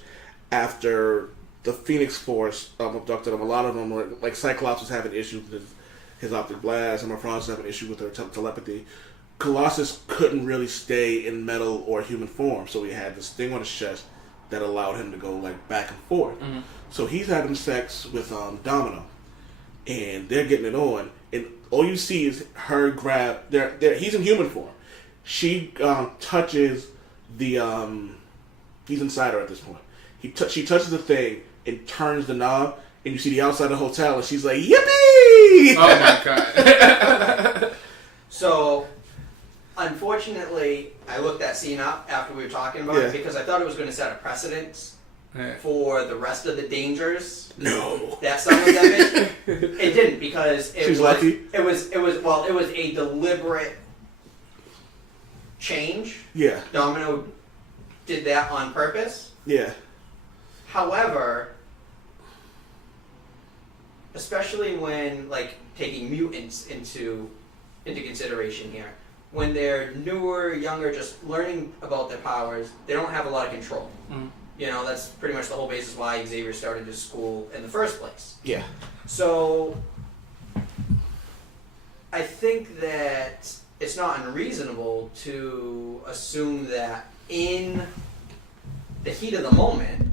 after the Phoenix Force abducted him. A lot of them were, like, Cyclops was having issues with his optic blast, and Mephisto was having issues with her telepathy. Colossus couldn't really stay in metal or human form, so he had this thing on his chest that allowed him to go, like, back and forth. So he's having sex with Domino, and they're getting it on, and all you see is her grab... he's in human form. She touches the... he's inside her at this point. She touches the thing and turns the knob, and you see the outside of the hotel, and she's like, yippee! Oh my god. So, unfortunately, I looked that scene up after we were talking about it because I thought it was going to set a precedence for the rest of the dangers No. that some of them is. It didn't because She's lucky. it was a deliberate change. Yeah. Domino did that on purpose. Yeah. However, especially when like taking mutants into consideration here, when they're newer, younger, just learning about their powers, they don't have a lot of control. Mm-hmm. You know, that's pretty much the whole basis why Xavier started his school in the first place. Yeah. So, I think that it's not unreasonable to assume that in the heat of the moment,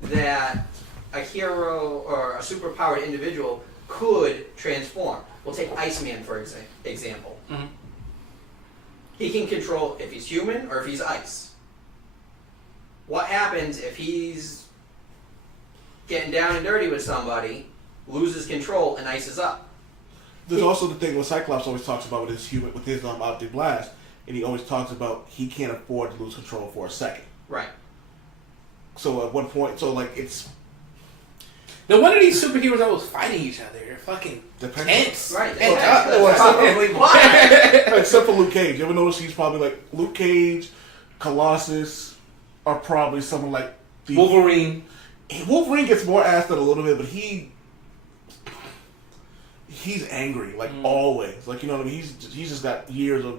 that a hero or a superpowered individual could transform. We'll take Iceman for example. Mm-hmm. He can control if he's human or if he's ice. What happens if he's getting down and dirty with somebody, loses control, and ices up? There's also the thing what Cyclops always talks about with his Optic Blast, and he always talks about he can't afford to lose control for a second. Right. So at one point, it's The one of these superheroes that was fighting each other, they're fucking tense. Right. And That's probably why. except for Luke Cage. You ever notice he's probably like Luke Cage, Colossus, are probably someone like the Wolverine. Wolverine gets more ass than a little bit, but he's angry always. Like, you know what I mean? He's just got years of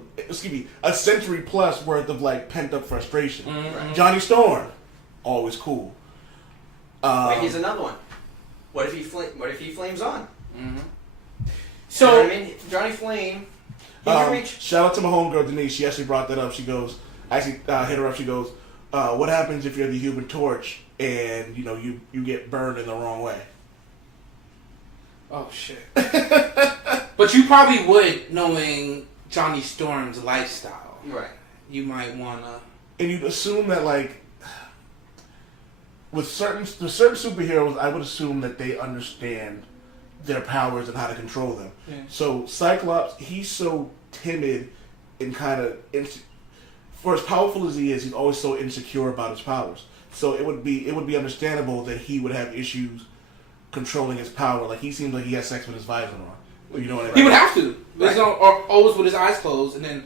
a century plus worth of like pent up frustration. Mm-hmm. Johnny Storm, always cool. Wait, here's another one. What if he flames on? Mm-hmm. So So you know what I mean, Johnny Flame. He can reach. Shout out to my homegirl Denise. She actually brought that up. She goes, hit her up. She goes, what happens if you're the Human Torch and you get burned in the wrong way? oh shit. But you probably would, knowing Johnny Storm's lifestyle. Right. You might wanna. And you'd assume that with certain superheroes, I would assume that they understand their powers and how to control them. Yeah. So Cyclops, he's so timid and kind of, for as powerful as he is, he's always so insecure about his powers. So it would be understandable that he would have issues controlling his power. Like, he seems like he has sex with his visor on. You know what I mean? He would have to. Right. Or always with his eyes closed, and then.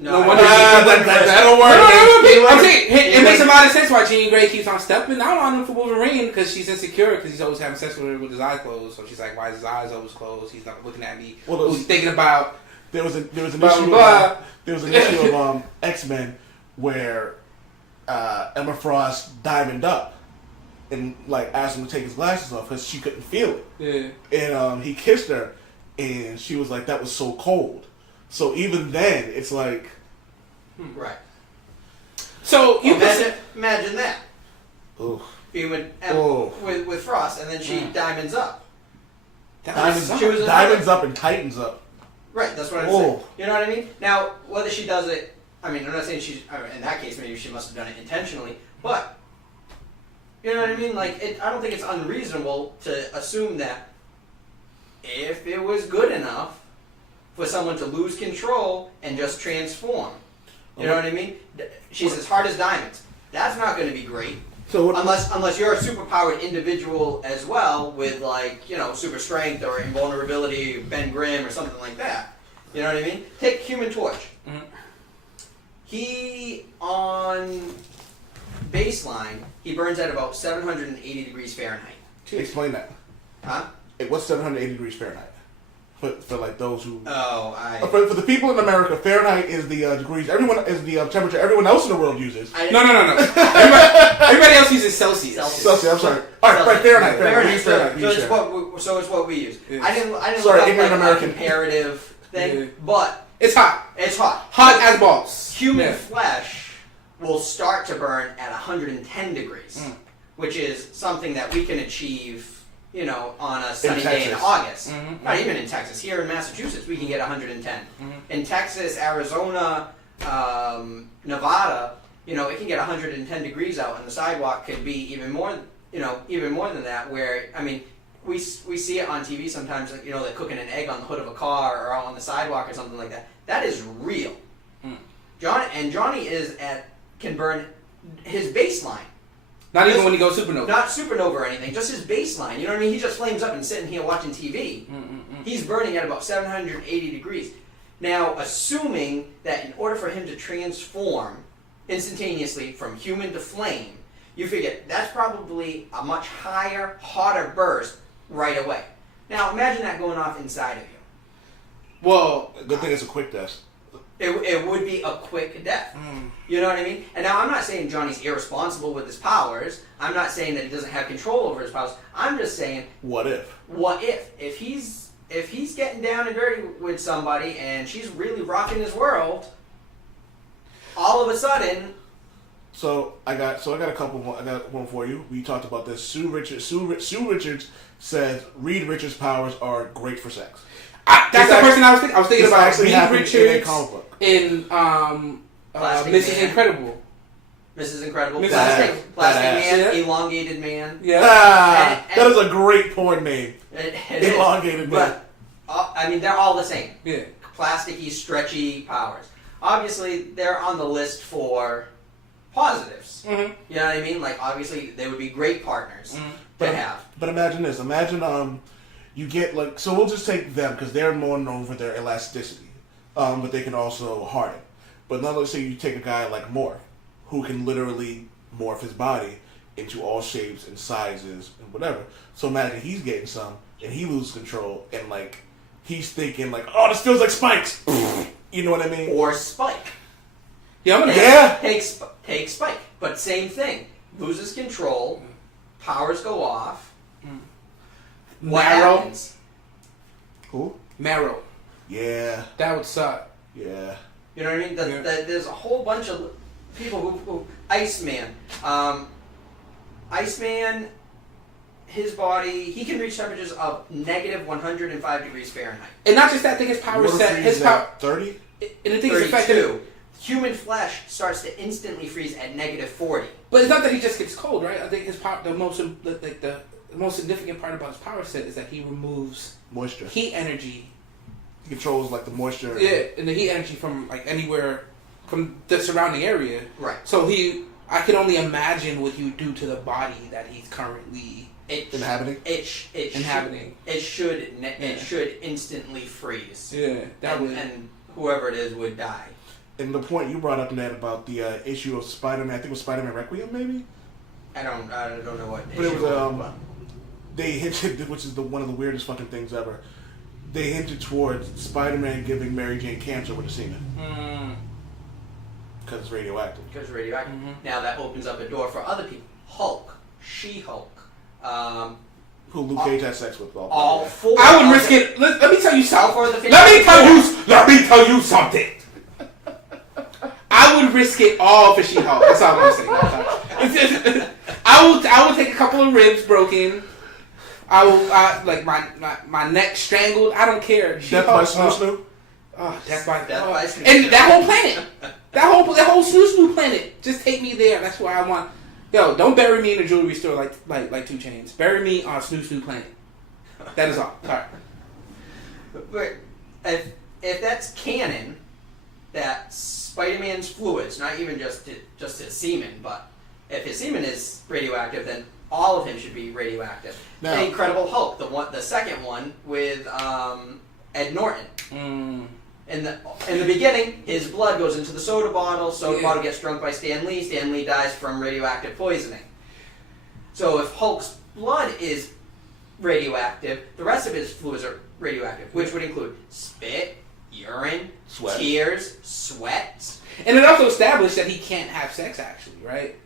No, wonder that'll work. I'm saying it makes a lot of sense why Jean Grey keeps on stepping out on him for Wolverine, because she's insecure because he's always having sex with her with his eyes closed. So she's like, "Why is his eyes always closed? He's not looking at me. Well, He's thinking about." There was an Blah, issue. blah. There was an issue of X-Men where Emma Frost diamonded up and asked him to take his glasses off because she couldn't feel it. Yeah. And he kissed her, and she was like, "That was so cold." So even then, it's like, Right. So you Imagine that. ooh, Being with Oh. with Frost, and then she diamonds up. diamonds up and tightens up. Right, that's what I'm Oh. saying. You know what I mean? Now, whether she does it, I mean, I'm not saying in that case, maybe she must have done it intentionally, but, you know what I mean? I don't think it's unreasonable to assume that if it was good enough for someone to lose control and just transform, you know what I mean? She's as hard as diamonds. That's not going to be great. So Unless you're a superpowered individual as well, with super strength or invulnerability, Ben Grimm or something like that. You know what I mean? Take Human Torch. Mm-hmm. He on baseline he burns at about 780 degrees Fahrenheit. explain that. Huh? Hey, what's 780 degrees Fahrenheit? For those who. Oh, For the people in America, Fahrenheit is the degrees. Everyone is the temperature everyone else in the world uses. No. Everybody else uses Celsius. Celsius. I'm sorry. All right, Fahrenheit. Fahrenheit. So it's what we use. Yeah. I didn't Sorry, look ignorant up American. a comparative thing, Yeah. but It's hot. it's hot. Hot as balls. Human flesh will start to burn at 110 degrees, which is something that we can achieve, on a sunny day in Texas. August. Mhm. Not even in Texas. Here in Massachusetts, we can get 110. Mhm. In Texas, Arizona, Nevada, it can get 110 degrees out, and the sidewalk could be even more than that. Where we see it on TV sometimes. They're cooking an egg on the hood of a car or out on the sidewalk or something like that. That is real. Johnny can burn his baseline Not even when he goes supernova. Not supernova or anything, just his baseline. You know what I mean? He just flames up and sitting here watching TV. He's burning at about 780 degrees. Now, assuming that in order for him to transform instantaneously from human to flame, you figure that's probably a much higher, hotter burst right away. Now, imagine that going off inside of you. Well, Good thing it's a quick death. It would be a quick death. You know what I mean? And now I'm not saying Johnny's irresponsible with his powers. I'm not saying that he doesn't have control over his powers. I'm just saying, What if? if he's getting down and dirty with somebody and she's really rocking his world, all of a sudden. So I got a couple more. I got one for you. We talked about this. Sue Richards says Reed Richards' powers are great for sex. That's the person I was thinking. I was thinking This about actually Reed happened in a Richards comic book. in Plastic Mrs. Man. Incredible. Mrs. Incredible. Mrs. Plastic Badass. Man, Yeah. elongated man. Yeah. That is a great porn name. It is. Elongated man. But, I mean, they're all the same. Yeah. Plasticky, stretchy powers. Obviously, they're on the list for positives. Mm-hmm. You know what I mean? Like, obviously, they would be great partners to have. But imagine this. Imagine you get like, so we'll just take them because they're more known for their elasticity, but they can also harden. But now let's say you take a guy like Morph, who can literally morph his body into all shapes and sizes and whatever. So imagine he's getting some and he loses control and like he's thinking like, oh, this feels like spikes. You know what I mean? Or Spike. Yeah. Take Spike. But same thing. Loses control. Powers go off. What Marrow. happens? Who? Marrow. Yeah. That would suck. Yeah. You know what I mean? There's a whole bunch of people who Iceman. Iceman, his body, he can reach temperatures of negative 105 degrees Fahrenheit. And not just that, I think his power set. His power. 30? And the thing is 32. effective. Human flesh starts to instantly freeze at negative 40. But it's not that he just gets cold, right? I think his power, the most significant part about his power set is that he removes Moisture. heat energy. He controls like the moisture. Yeah, and the heat energy from like anywhere from the surrounding area. Right. So I can only imagine what he would do to the body that he's currently Inhabiting? inhabiting. It should instantly freeze. Yeah, that would. And whoever it is would die. And the point you brought up, Ned, about the issue of Spider-Man, I think it was Spider-Man Requiem, maybe? I don't know what. But it issue was, they hinted, which is one of the weirdest fucking things ever, they hinted towards Spider-Man giving Mary Jane cancer with a semen. Because it's radioactive. Because radioactive. Now that opens up a door for other people. Hulk, She-Hulk, Who Luke Cage had sex with. all four. I would risk it. Let me tell you something. All four of the Let me tell you something. I would risk it all for She-Hulk. That's all I'm saying. I will take a couple of ribs broken. I will like my neck strangled. I don't care. Death by Snu Snu? Oh, Death by Snu and Snu. that whole planet, that whole Snu Snu planet. Just take me there. That's where I want. Yo, don't bury me in a jewelry store like 2 Chainz. Bury me on Snu Snu planet. That is all. Sorry. But if that's canon, that Spider-Man's fluids, not even just his semen, but if his semen is radioactive, then all of him should be radioactive. Now- The Incredible Hulk, the second one with Ed Norton. In the beginning, his blood goes into the soda bottle. Soda bottle gets drunk by Stan Lee. Stan Lee dies from radioactive poisoning. So if Hulk's blood is radioactive, the rest of his fluids are radioactive, which would include spit, urine, Sweat. tears, sweat. And it also established that he can't have sex, actually, right?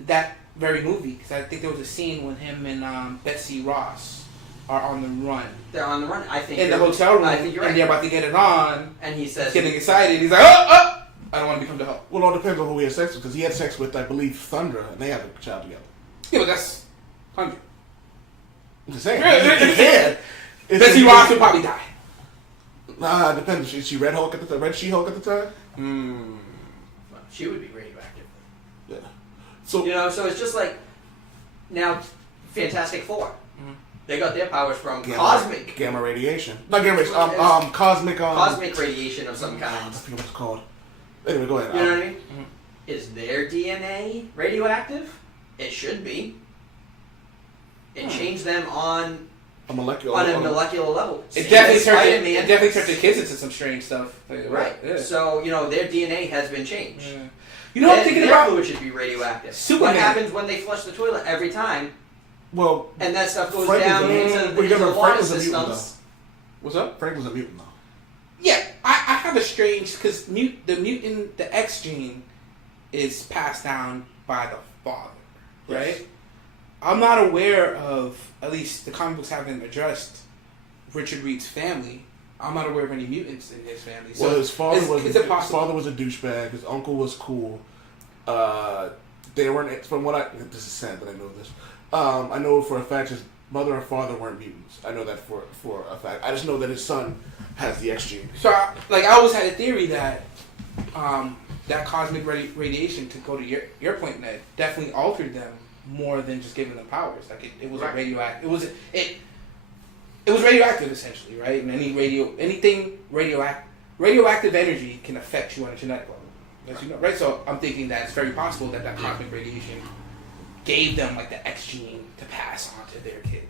That very movie, because I think there was a scene when him and Betsy Ross are on the run. They're on the run. I think In the hotel room, I think you're right. and they're about to get it on. And he says, Getting excited. He's like, oh! I don't want to become the Hulk. Well, it all depends on who he had sex with, because he had sex with, I believe, Thunder, and they have a child together. Yeah, but that's 100. I'm just saying. He can. Betsy Ross would probably die. Nah, it depends. Is she Red Hulk at the time? Red She-Hulk at the time? she would be radioactive. Yeah. So, So it's just like now, Fantastic Four. They got their powers from gamma radiation. Not gamma radiation. Cosmic. Cosmic radiation of some I kind. forget what it's called. Anyway, go ahead. You know what I mean? Is their DNA radioactive? It should be. It changed them on A molecular a molecular level. It Same definitely as turned Spider-Man. it definitely turned the kids into some strange stuff. Right. Yeah. So, their DNA has been changed. Yeah. You know what I'm thinking their about? fluid should be radioactive. Superman. What happens when they flush the toilet every time, Well, and that stuff goes Frank was down a- into well, you the remember water Frank was a mutant, systems? What's up? Frank was a mutant though. Yeah, I have a strange because the X gene is passed down by the father, right? Yes. I'm not aware of, at least the comic books haven't addressed Richard Reed's family. I'm not aware of any mutants in his family. So Well, his father is it possible? His father was a douchebag. His uncle was cool. They weren't. From what this is sad that I know this. I know for a fact his mother and father weren't mutants. I know that for a fact. I just know that his son has the X gene. So, I always had a theory that that cosmic radiation, to go to your point, Ned, definitely altered them more than just giving them powers. Like it was a radioactive. It was radioactive essentially, right? And anything radioactive energy can affect you on a genetic level, as you know, right? So I'm thinking that it's very possible that cosmic radiation gave them like the X gene to pass on to their kid.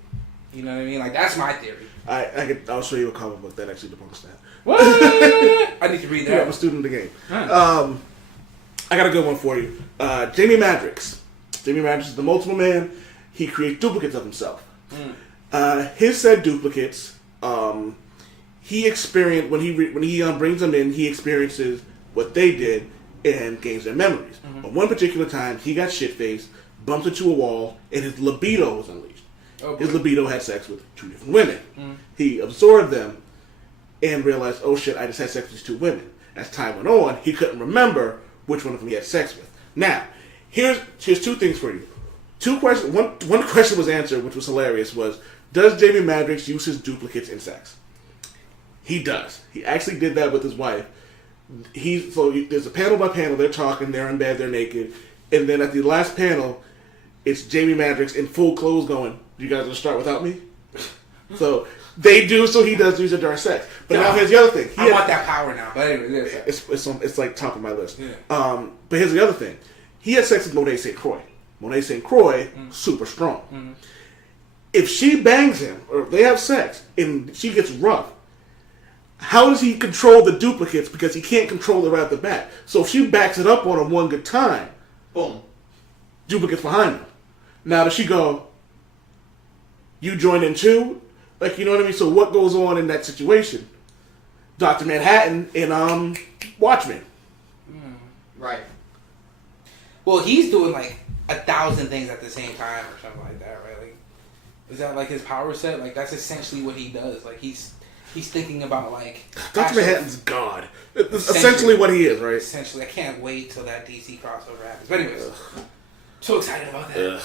You know what I mean? Like that's my theory. I'll show you a comic book that actually debunks that. What? I need to read Yeah, that. I'm a student of the game. Huh. I got a good one for you. Jamie Madrox. Jamie Madrox is the multiple man. He creates duplicates of himself. His said duplicates, he experienced when he brings them in. He experiences what they did and gains their memories. But one particular time, he got shit faced, bumped into a wall, and his libido was unleashed. Oh, His libido had sex with 2 different women. He absorbed them and realized, oh shit, I just had sex with these 2 women. As time went on, he couldn't remember which one of them he had sex with. Now, here's 2 things for you. 2 questions. One question was answered, which was hilarious, was, does Jamie Madrox use his duplicates in sex? He does. He actually did that with his wife. There's a panel by panel, they're talking, they're in bed, they're naked, and then at the last panel, it's Jamie Madrox in full clothes going, you guys gonna start without me? So they do, so he does use it during sex. But now here's the other thing. I want that power now. But anyway, It's like top of my list. Yeah. But here's the other thing. He had sex with Monet St. Croix. Monet St. Croix, super strong. If she bangs him, or if they have sex, and she gets rough, how does he control the duplicates? Because he can't control it right at the back. So if she backs it up on him one good time, Boom. duplicates behind him. Now does she go, you join in too? Like, you know what I mean? So what goes on in that situation? Dr. Manhattan in Watchmen. Right. well, he's doing like 1,000 things at the same time or something like that, right? Like, is that like his power set? Like, that's essentially what he does. Like, he's thinking about like Dr. Manhattan's God. It's essentially what he is, right? Essentially, I can't wait till that DC crossover happens. But anyways, so excited about that.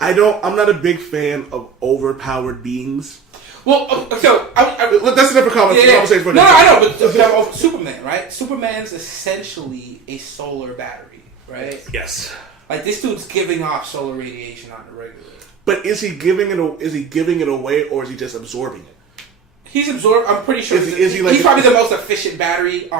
I'm not a big fan of overpowered beings. Well, so That's a different conversation. For no, I know, but Superman, right? Superman's essentially a solar battery, right? Yes. Like this dude's giving off solar radiation on the regular. But is he giving it away, or is he just absorbing it? He's absorbed. I'm pretty sure Is he like he's probably the most efficient battery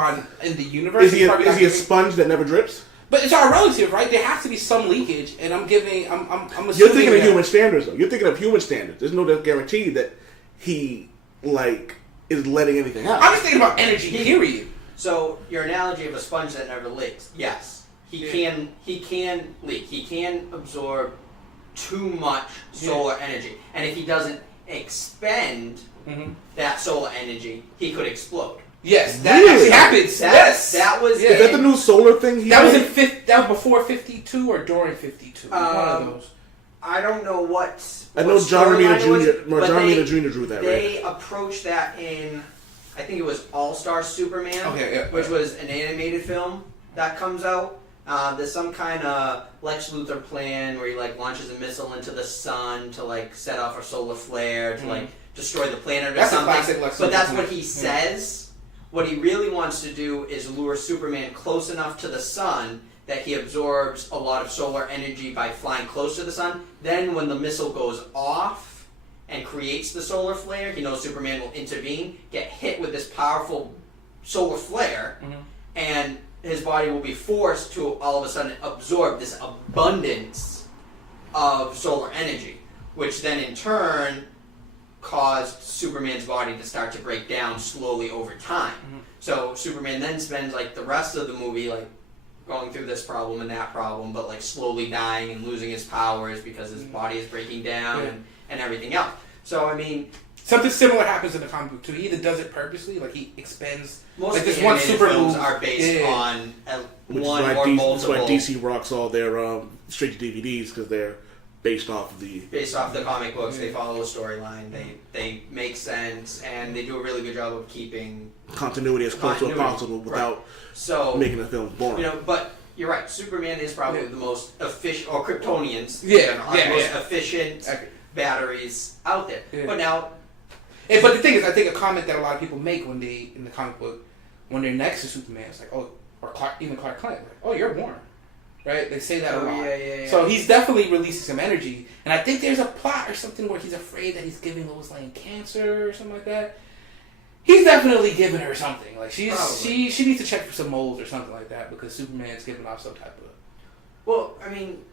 in the universe. Is he a sponge that never drips? But it's all relative, right? There has to be some leakage, and I'm assuming You're thinking of that- human standards, though. You're thinking of human standards. There's no guarantee that he is letting anything out. I'm just thinking about energy. Period. So your analogy of a sponge that never leaks, yes, he can leak. He can absorb too much solar energy, and if he doesn't expend that solar energy, he could explode. Yes, that Really? actually happens. Yes, That was Is that the new solar thing? That was that was before 52 or during 52. One of those. I don't know what. I know what John Romita storyline it was, Jr. but John they- Romita Jr. drew that, right? They approached that in, I think it was All-Star Superman, Okay, yeah, which was an animated film that comes out. There's some kind of Lex Luthor plan where he like launches a missile into the sun to like set off a solar flare to like destroy the planet or That's a something. classic Lex But Luthor that's plan. what he says. What he really wants to do is lure Superman close enough to the sun that he absorbs a lot of solar energy by flying close to the sun. Then when the missile goes off and creates the solar flare, he knows Superman will intervene, get hit with this powerful solar flare, and his body will be forced to all of a sudden absorb this abundance of solar energy, which then in turn caused Superman's body to start to break down slowly over time. So Superman then spends like the rest of the movie like going through this problem and that problem, but like slowly dying and losing his powers because his body is breaking down and everything else. So I mean, something similar happens in the comic book too. He either does it purposely, like he expends most like of the this one animated super films move are based on Which one is or why multiple. That's why DC rocks all their straight to DVDs, because they're based off of the comic books. They follow a storyline. They make sense, and they do a really good job of keeping continuity as close to possible without making the film boring. You know, but you're right. Superman is probably the most efficient, or Kryptonians, most efficient batteries out there. Yeah. But now, but the thing is, I think a comment that a lot of people make when they in the comic book, when they're next to Superman, it's like, oh, or Clark Kent, like, oh, you're warm, right? They say that a lot. Yeah. So he's definitely releasing some energy, and I think there's a plot or something where he's afraid that he's giving Lois Lane cancer or something like that. He's definitely giving her something. Like she needs to check for some moles or something like that because Superman's giving off some type of. Well, I mean,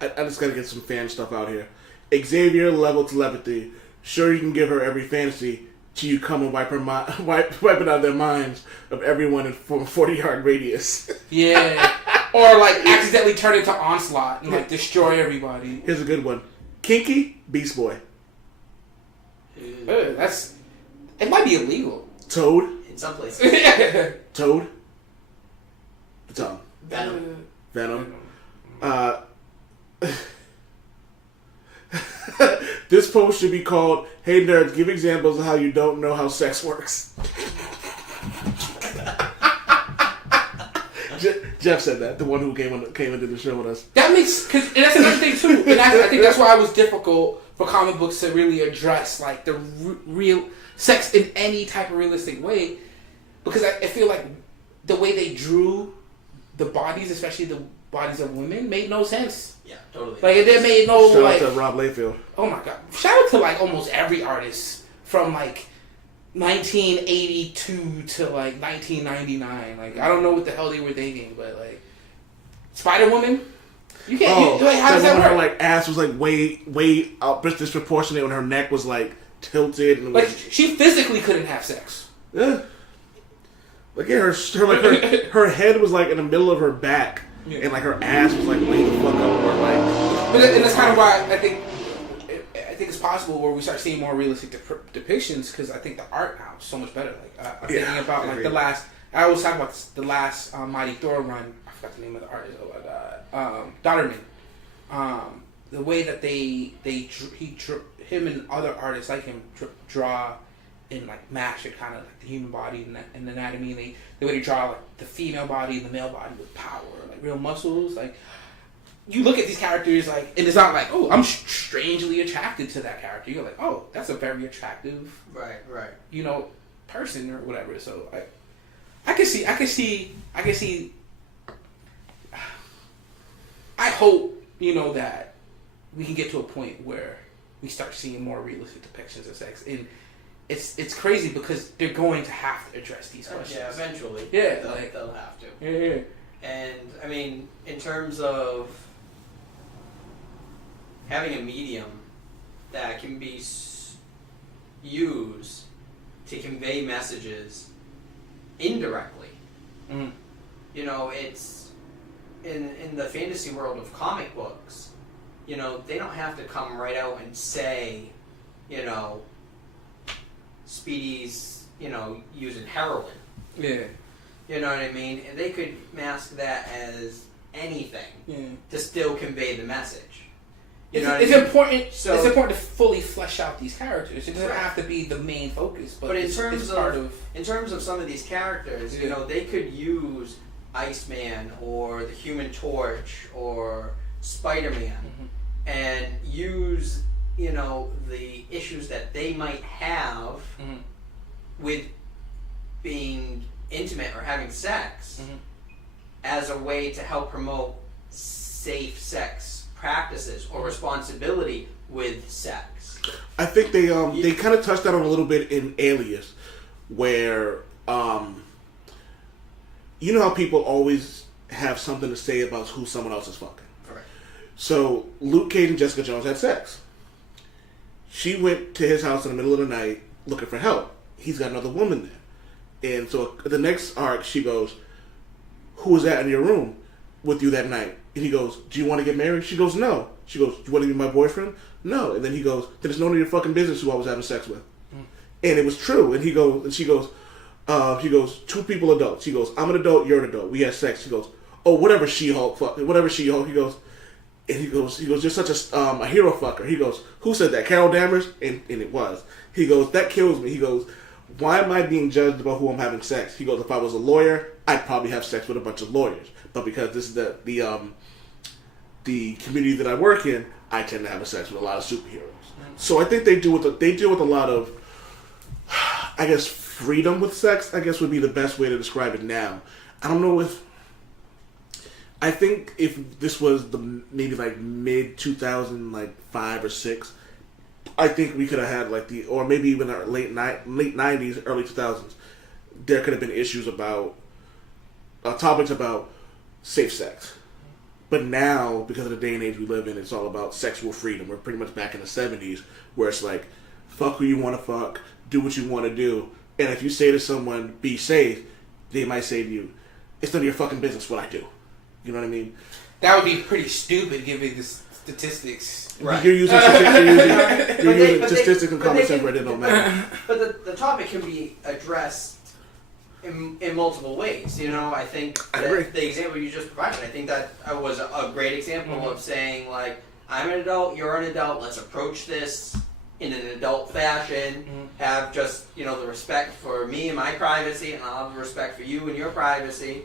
I just gotta get some fan stuff out here. Xavier level telepathy. Sure, you can give her every fantasy till you come and wipe it out of their minds of everyone from a 40-yard radius. Yeah. Or like accidentally turn into Onslaught and like destroy everybody. Here's a good one. Kinky Beast Boy. It might be illegal. Toad. in some places. Toad. The tongue. Venom. This post should be called, "Hey nerds, give examples of how you don't know how sex works." Jeff said that, the one who came into the show with us. That makes, cause and that's another thing too. And I think that's why it was difficult for comic books to really address like the real sex in any type of realistic way, because I feel like the way they drew the bodies, especially the bodies of women, made no sense. Yeah, totally. Like it made no Shout like. out to Rob Layfield. Oh my god! Shout out to like almost every artist from like 1982 to like 1999. Like I don't know what the hell they were thinking, but like Spider Woman, you can't. Like, how does that work? Her like ass was like way out disproportionate when her neck was like tilted and Like she physically couldn't have sex. Yeah. Look at her head was like in the middle of her back, and like her ass was like way the fuck up. Or like, and that's kind of why I think it's possible where we start seeing more realistic depictions, because I think the art now is so much better. Like I'm thinking about like the last. I always talk about the last Mighty Thor run. I forgot the name of the artist. Oh my god, Dotterman. The way that him and other artists like him draw and like match it kind of like the human body and anatomy, and the way they draw like the female body and the male body with power, like real muscles. Like you look at these characters, like, and it's not like, oh, I'm strangely attracted to that character. You're like, oh, that's a very attractive, right, person or whatever. So I can see. I hope that we can get to a point where we start seeing more realistic depictions of sex. And it's crazy because they're going to have to address these questions. Yeah, eventually. Yeah, they'll have to. Yeah. And I mean, in terms of having a medium that can be used to convey messages indirectly, it's in the fantasy world of comic books. They don't have to come right out and say, Speedy's, using heroin. Yeah. You know what I mean? And they could mask that as anything to still convey the message. It's important. So, it's important to fully flesh out these characters. It doesn't have to be the main focus, but in terms of some of these characters, they could use Iceman or the Human Torch or Spider-Man and use the issues that they might have with being intimate or having sex as a way to help promote safe sex practices or responsibility with sex. I think they kind of touched that on a little bit in Alias, where you know how people always have something to say about who someone else is fucking. Right. So Luke Cage and Jessica Jones had sex. She went to his house in the middle of the night looking for help. He's got another woman there. And so the next arc, she goes, who was that in your room with you that night? And he goes, do you want to get married? She goes, no. She goes, do you want to be my boyfriend? No. And then he goes, then it's none of your fucking business who I was having sex with. And it was true. And he goes, and she goes, two people adults. She goes, I'm an adult, you're an adult. We had sex. She goes, oh, whatever She-Hulk, whatever She-Hulk. He goes, you're such a hero fucker. He goes, who said that? Carol Danvers? And it was. He goes, that kills me. He goes, why am I being judged about who I'm having sex? He goes, if I was a lawyer, I'd probably have sex with a bunch of lawyers. But because this is the community that I work in, I tend to have sex with a lot of superheroes. So I think they deal with a lot of, I guess, freedom with sex, I guess would be the best way to describe it now. I don't know if, I think if this was maybe like mid 2000, like 5 or 6, I think we could have had or maybe even our late 90s, early 2000s, there could have been issues about, topics about safe sex. But now, because of the day and age we live in, it's all about sexual freedom. We're pretty much back in the 70s, where it's like, fuck who you want to fuck, do what you want to do. And if you say to someone, be safe, they might say to you, it's none of your fucking business what I do. You know what I mean? That would be pretty stupid given the statistics. Right. You're using statistics and common sense where it don't matter. But the topic can be addressed in multiple ways. You know, I think the example you just provided, I think that was a great example of saying, like, I'm an adult, you're an adult, let's approach this in an adult fashion, have just, the respect for me and my privacy, and I'll have the respect for you and your privacy.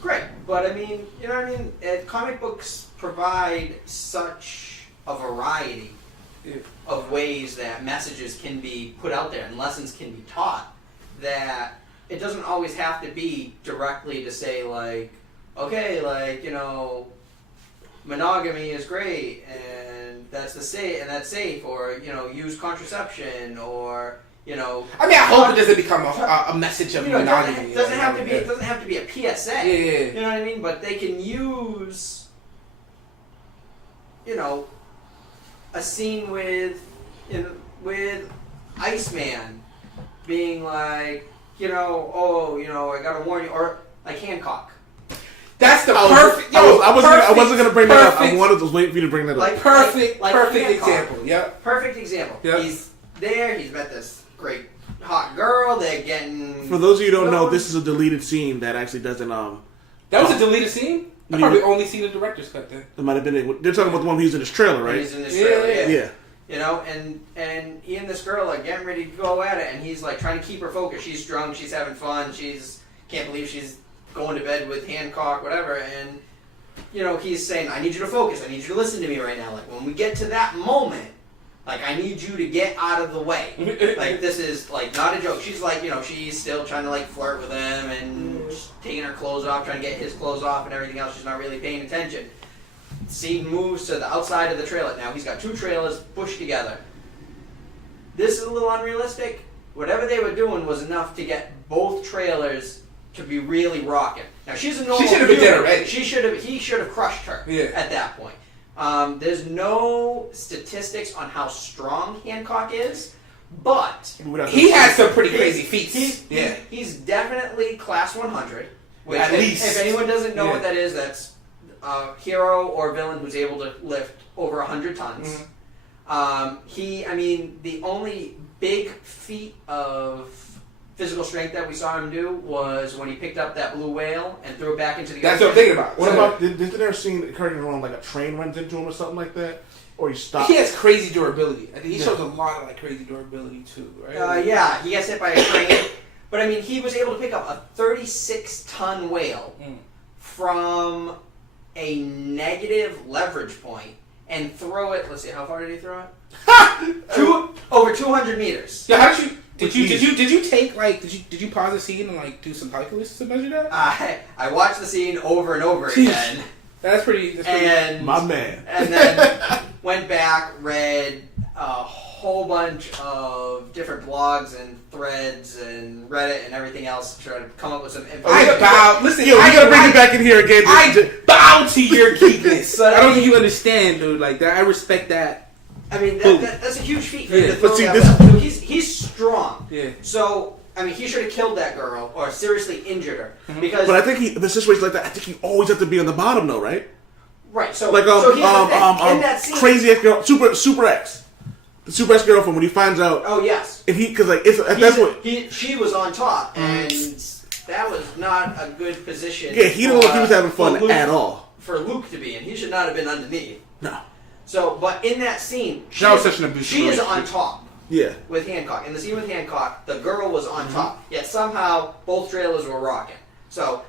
Great. But I mean, you know what I mean? Comic books provide such a variety of ways that messages can be put out there and lessons can be taught that it doesn't always have to be directly to say, like, okay, like, monogamy is great and that's safe, or, use contraception, or, I mean, I hope it doesn't become a message of monogamy. It doesn't have to be a PSA. Yeah. You know what I mean? But they can use, a scene with Iceman being like, I gotta warn you, or like Hancock. That's the perfect. I wasn't gonna bring that up. I was waiting for you to bring that up. Perfect Hancock. example. Yep. Perfect example. Yep. He's there. He's met this great hot girl. They're getting. For those of you who don't know, this is a deleted scene that actually doesn't. That was a deleted scene. I probably only seen the director's cut then. It might have been. They're talking about the one who's in his trailer, right? He's in his trailer. Yeah. And he and this girl are getting ready to go at it, and he's like trying to keep her focused. She's drunk. She's having fun. Can't believe she's going to bed with Hancock, whatever. And he's saying, I need you to focus. I need you to listen to me right now. Like, when we get to that moment, like, I need you to get out of the way. Like, this is, like, not a joke. She's like, she's still trying to, like, flirt with him and just taking her clothes off, trying to get his clothes off and everything else. She's not really paying attention. Scene moves to the outside of the trailer. Now, he's got two trailers pushed together. This is a little unrealistic. Whatever they were doing was enough to get both trailers to be really rocking. Now, she's a normal She should have been dead already. He should have crushed her at that point. There's no statistics on how strong Hancock is, but he has some pretty crazy feats. He's definitely class 100. Which, At least. If anyone doesn't know what that is, that's a hero or villain who's able to lift over 100 tons. The only big feat of physical strength that we saw him do was when he picked up that blue whale and threw it back into the That's what I'm thinking about. What about, did there a scene occurring on like a train runs into him or something like that? Or he stopped? He has crazy durability. I think he shows a lot of like crazy durability too, right? He gets hit by a train. But I mean, he was able to pick up a 36-ton whale from a negative leverage point and throw it. Let's see, how far did he throw it? Over 200 meters. Yeah, how did you did you pause the scene and like do some calculus to measure that? I watched the scene over and over again. That's pretty. My man. And then went back, read a whole bunch of different blogs and threads and Reddit and everything else to try to come up with some information. I bow. Listen, Yo, we gotta bring you back in here again. I bow to your geekness. But I don't think you understand, dude. Like that, I respect that. I mean, that's a huge feat for him Yeah. to throw But see, that this- well. He's strong. Yeah. So, I mean, he should have killed that girl or seriously injured her. Because, But I think the situation like that, I think you always have to be on the bottom, though, right? right, so, Like so here's the thing. In that scene, crazy ex girl, Super X, the Super X girlfriend when he finds out, oh, yes. if he because like it's that's what. She was on top, and that was not a good position. Yeah, he didn't look like he was having for fun Luke- at all. For Luke to be in, he should not have been underneath. No. So, but in that scene, That was such an abusive she is on relationship. top Yeah. with Hancock. In the scene with Hancock, the girl was on top. Yet somehow both trailers were rocking. So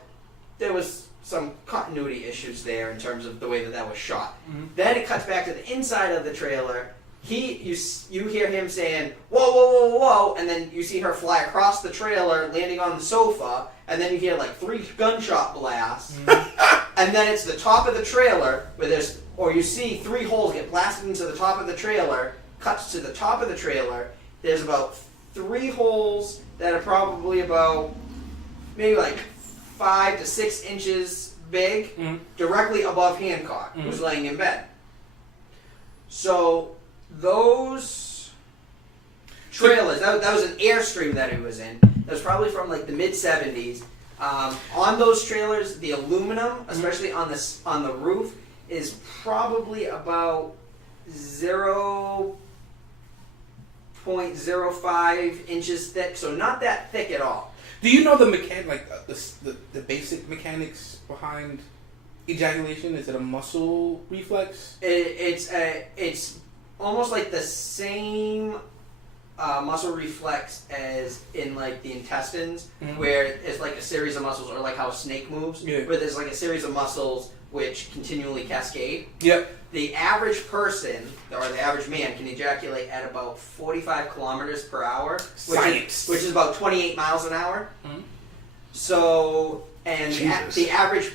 there was some continuity issues there in terms of the way that was shot. Then it cuts back to the inside of the trailer. You hear him saying, "Whoa, whoa, whoa, whoa," and then you see her fly across the trailer, landing on the sofa, and then you hear like 3 gunshot blasts, and then it's the top of the trailer or you see 3 holes get blasted into the top of the trailer. Cuts to the top of the trailer. There's about 3 holes that are probably about maybe like 5 to 6 inches big, directly above Hancock, who's laying in bed. So those trailers, that was an Airstream that he was in. That was probably from like the mid-70s. On those trailers, the aluminum, especially on the roof, is probably about 0.05 inches thick, so not that thick at all. Do you know the the basic mechanics behind ejaculation? Is it a muscle reflex? It's almost like the same muscle reflex as in like the intestines, where it's like a series of muscles, or like how a snake moves, where there's like a series of muscles which continually cascade. Yep. The average person, or the average man, can ejaculate at about 45 kilometers per hour, which is about 28 miles an hour. So, and the average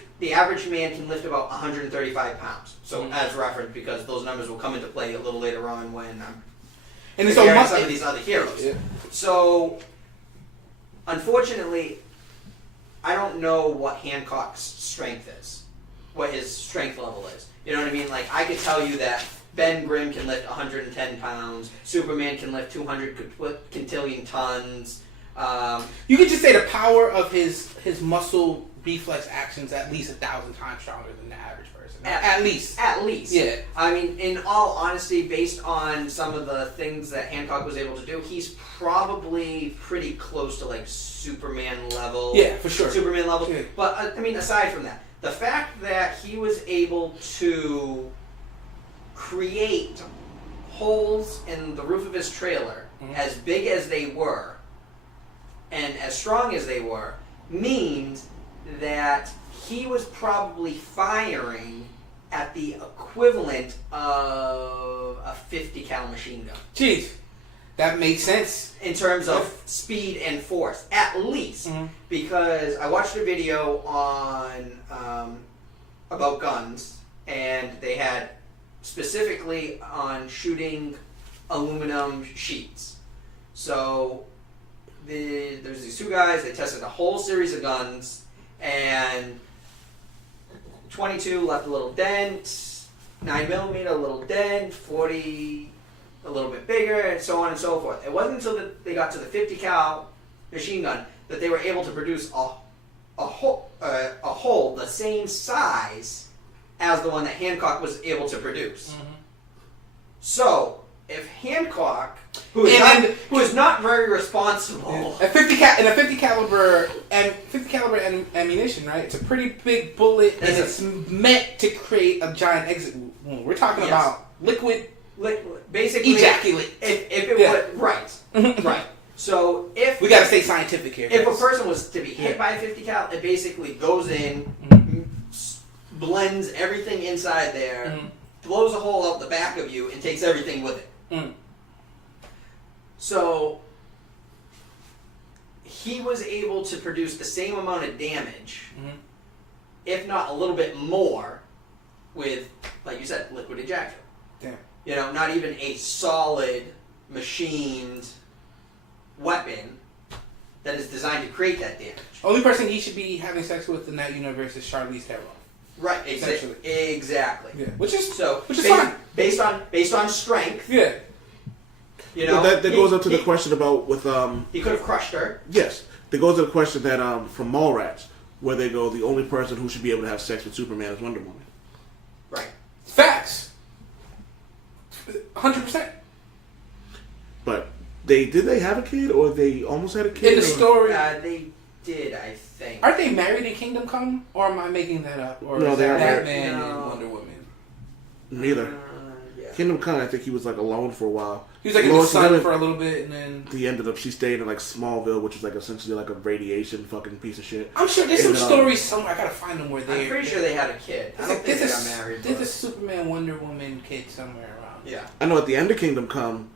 man can lift about 135 pounds. So, as reference, because those numbers will come into play a little later on when I'm And it's comparing almost some of these other heroes. Yeah. So, unfortunately, I don't know what Hancock's strength is, what his strength level is. You know what I mean? Like, I could tell you that Ben Grimm can lift 110 pounds, Superman can lift 200 quintillion tons. You could just say the power of his muscle reflex actions at least 1,000 times stronger than the average person. At least. At least. Yeah. I mean, in all honesty, based on some of the things that Hancock was able to do, he's probably pretty close to like Superman level. Yeah, for sure. Superman level. Yeah. But, I mean, aside from that, the fact that he was able to create holes in the roof of his trailer as big as they were and as strong as they were means that he was probably firing at the equivalent of a 50 cal machine gun. Jeez. That makes sense. In terms of speed and force, at least. Because I watched a video on about guns, and they had specifically on shooting aluminum sheets. So there's these 2 guys, they tested a whole series of guns, and 22 left a little dent, 9mm a little dent, 40 a little bit bigger, and so on and so forth. It wasn't until they got to the 50 cal machine gun that they were able to produce a hole the same size as the one that Hancock was able to produce. So, if Hancock, who is not very responsible, A 50 caliber ammunition, right? It's a pretty big bullet, and it's meant to create a giant exit wound. We're talking about liquid. Basically, Ejaculate. If it would, right. So if We gotta stay scientific here. if a guys. person was to be hit by a 50 cal, it basically goes in, blends everything inside there, blows a hole out the back of you, and takes everything with it. So he was able to produce the same amount of damage, if not a little bit more, with, like you said, liquid ejaculate. Damn. You know, not even a solid machined weapon that is designed to create that damage. Only person he should be having sex with in that universe is Charlize Theron. Right, Essentially. exactly. Yeah. Which is fine. fine. Based on strength. Yeah. You know, that goes up to the question about with he could have crushed her. Yes, that goes to the question that from Mallrats, where they go, the only person who should be able to have sex with Superman is Wonder Woman. Right. Facts. 100%. But did they have a kid, or they almost had a kid? In the story, They did, I think. aren't they married in Kingdom Come, or am I making that up? Or No, is they that are married. Batman and No. Wonder Woman? Neither. Yeah. Kingdom Come, I think he was like alone for a while. He was like in the Lois sun Lemon- for a little bit, and then He ended up. She stayed in like Smallville, which is like essentially like a radiation fucking piece of shit. I'm sure there's some And, stories somewhere. I gotta find them where I'm they're. pretty sure they had a kid. I don't think they got married. There's but- a Superman Wonder Woman kid somewhere around. Yeah. I know at the end of Kingdom Come,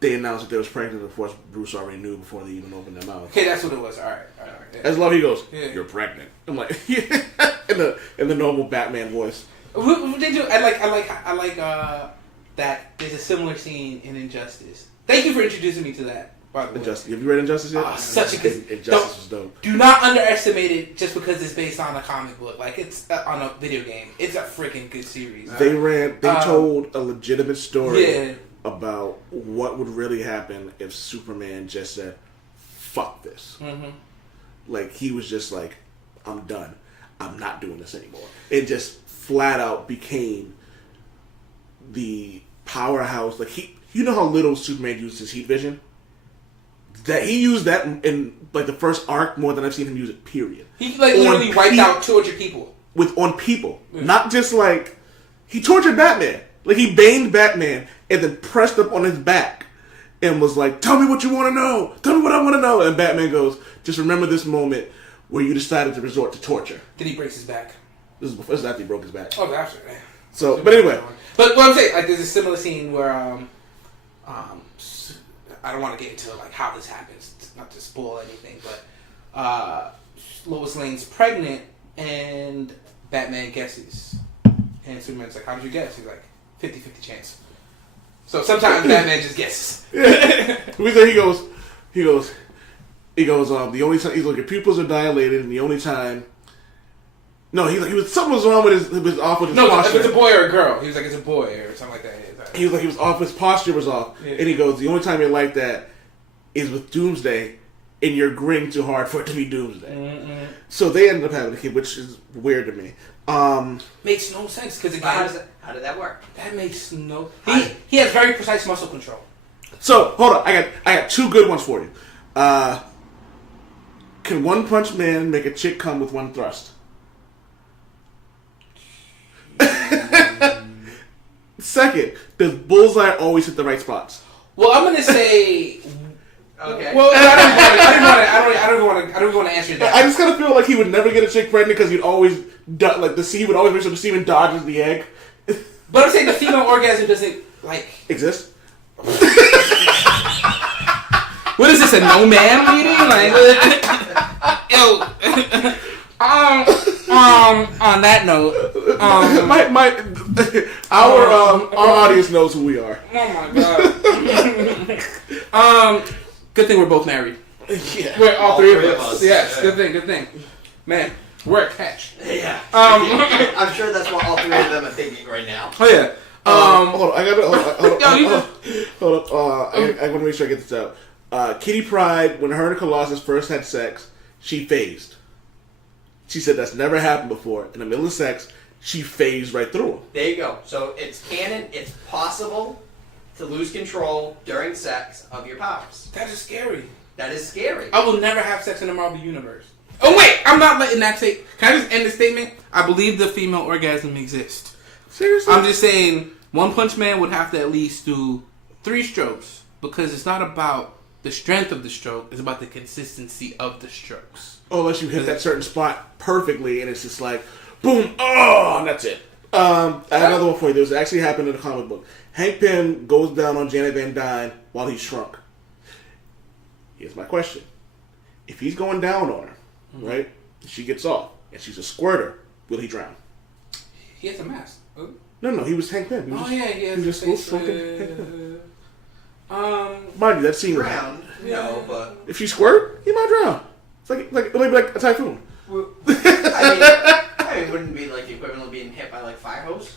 they announced that they was pregnant. Of course, Bruce already knew before they even opened their mouth. Okay, that's what it was. All right. Yeah. As love, he goes, Yeah. "You're pregnant." I'm like, in the normal Batman voice. What they do? I like that. There's a similar scene in Injustice. Thank you for introducing me to that. By the way, Injustice. Have you read Injustice yet? Oh, such a good. Injustice was dope. Do not underestimate it just because it's based on a comic book. Like it's on a video game. It's a freaking good series. They told a legitimate story Yeah. about what would really happen if Superman just said, "Fuck this." Mm-hmm. Like he was just like, "I'm done. I'm not doing this anymore." It just flat out became the powerhouse. Like you know how little Superman used his heat vision. That he used that in like the first arc more than I've seen him use it. Period. He literally wiped out 200 people. On people, not just like he tortured Batman. Like he baned Batman and then pressed up on his back and was like, "Tell me what you want to know. Tell me what I want to know." And Batman goes, "Just remember this moment where you decided to resort to torture." Then he breaks his back. This is after he broke his back. Oh, that's right. So, but anyway, But what I'm saying, like, there's a similar scene where, I don't want to get into like how this happens, not to spoil anything, but Lois Lane's pregnant and Batman guesses, and Superman's like, "How did you guess?" He's like, 50-50 chance. So sometimes Batman just guesses. he goes. The only time he's like, your pupils are dilated, and the only time. No, he was something was wrong with his off with his posture. If it's a boy or a girl, he was like, "It's a boy" or something like that. He was like, he was off. His posture was off, and he goes, "The only time you're like that is with Doomsday, and you're grinning too hard for it to be Doomsday." Mm-mm. So they ended up having a kid, which is weird to me. Makes no sense because again, how did that work? that makes no. He has very precise muscle control. So hold on, I got two good ones for you. Can One Punch Man make a chick come with one thrust? Second, does Bullseye always hit the right spots? Well, I'm gonna say. Okay. Well, I don't want to answer that. I just kind of feel like he would never get a chick pregnant because he'd always he would always make sure the semen dodges the egg. But I'm saying the female orgasm doesn't like Exist? What is this, a no man meeting? Like, yo. On that note, our audience knows who we are. oh my god. Good thing we're both married. Yeah. We're all three of us. Yes, good thing. Man, we're a catch. Yeah. I'm sure that's what all three of them are thinking right now. Oh yeah. Hold on. Hold up. I want to make sure I get this out. Kitty Pryde, when her and Colossus first had sex, she phased. She said that's never happened before. In the middle of sex, she phased right through him. There you go. So it's canon. It's possible to lose control during sex of your powers. That is scary. That is scary. I will never have sex in the Marvel Universe. Oh wait, I'm not letting that say. Can I just end the statement? I believe the female orgasm exists. Seriously? I'm just saying, One Punch Man would have to at least do 3 strokes because it's not about the strength of the stroke; it's about the consistency of the strokes. Oh, unless you hit that certain spot perfectly, and it's just like, boom, oh, and that's it. I have another one for you. This actually happened in a comic book. Hank Pym goes down on Janet Van Dyne while he's shrunk. Here's my question. If he's going down on her, right, she gets off, and she's a squirter, will he drown? He has a mask. No, he was Hank Pym. He was He was just face, smoking Hank Pym. Mind you, that scene. Drowned, but If she squirt, he might drown. It's like a typhoon. I mean, wouldn't it be like the equivalent of being hit by like fire hose?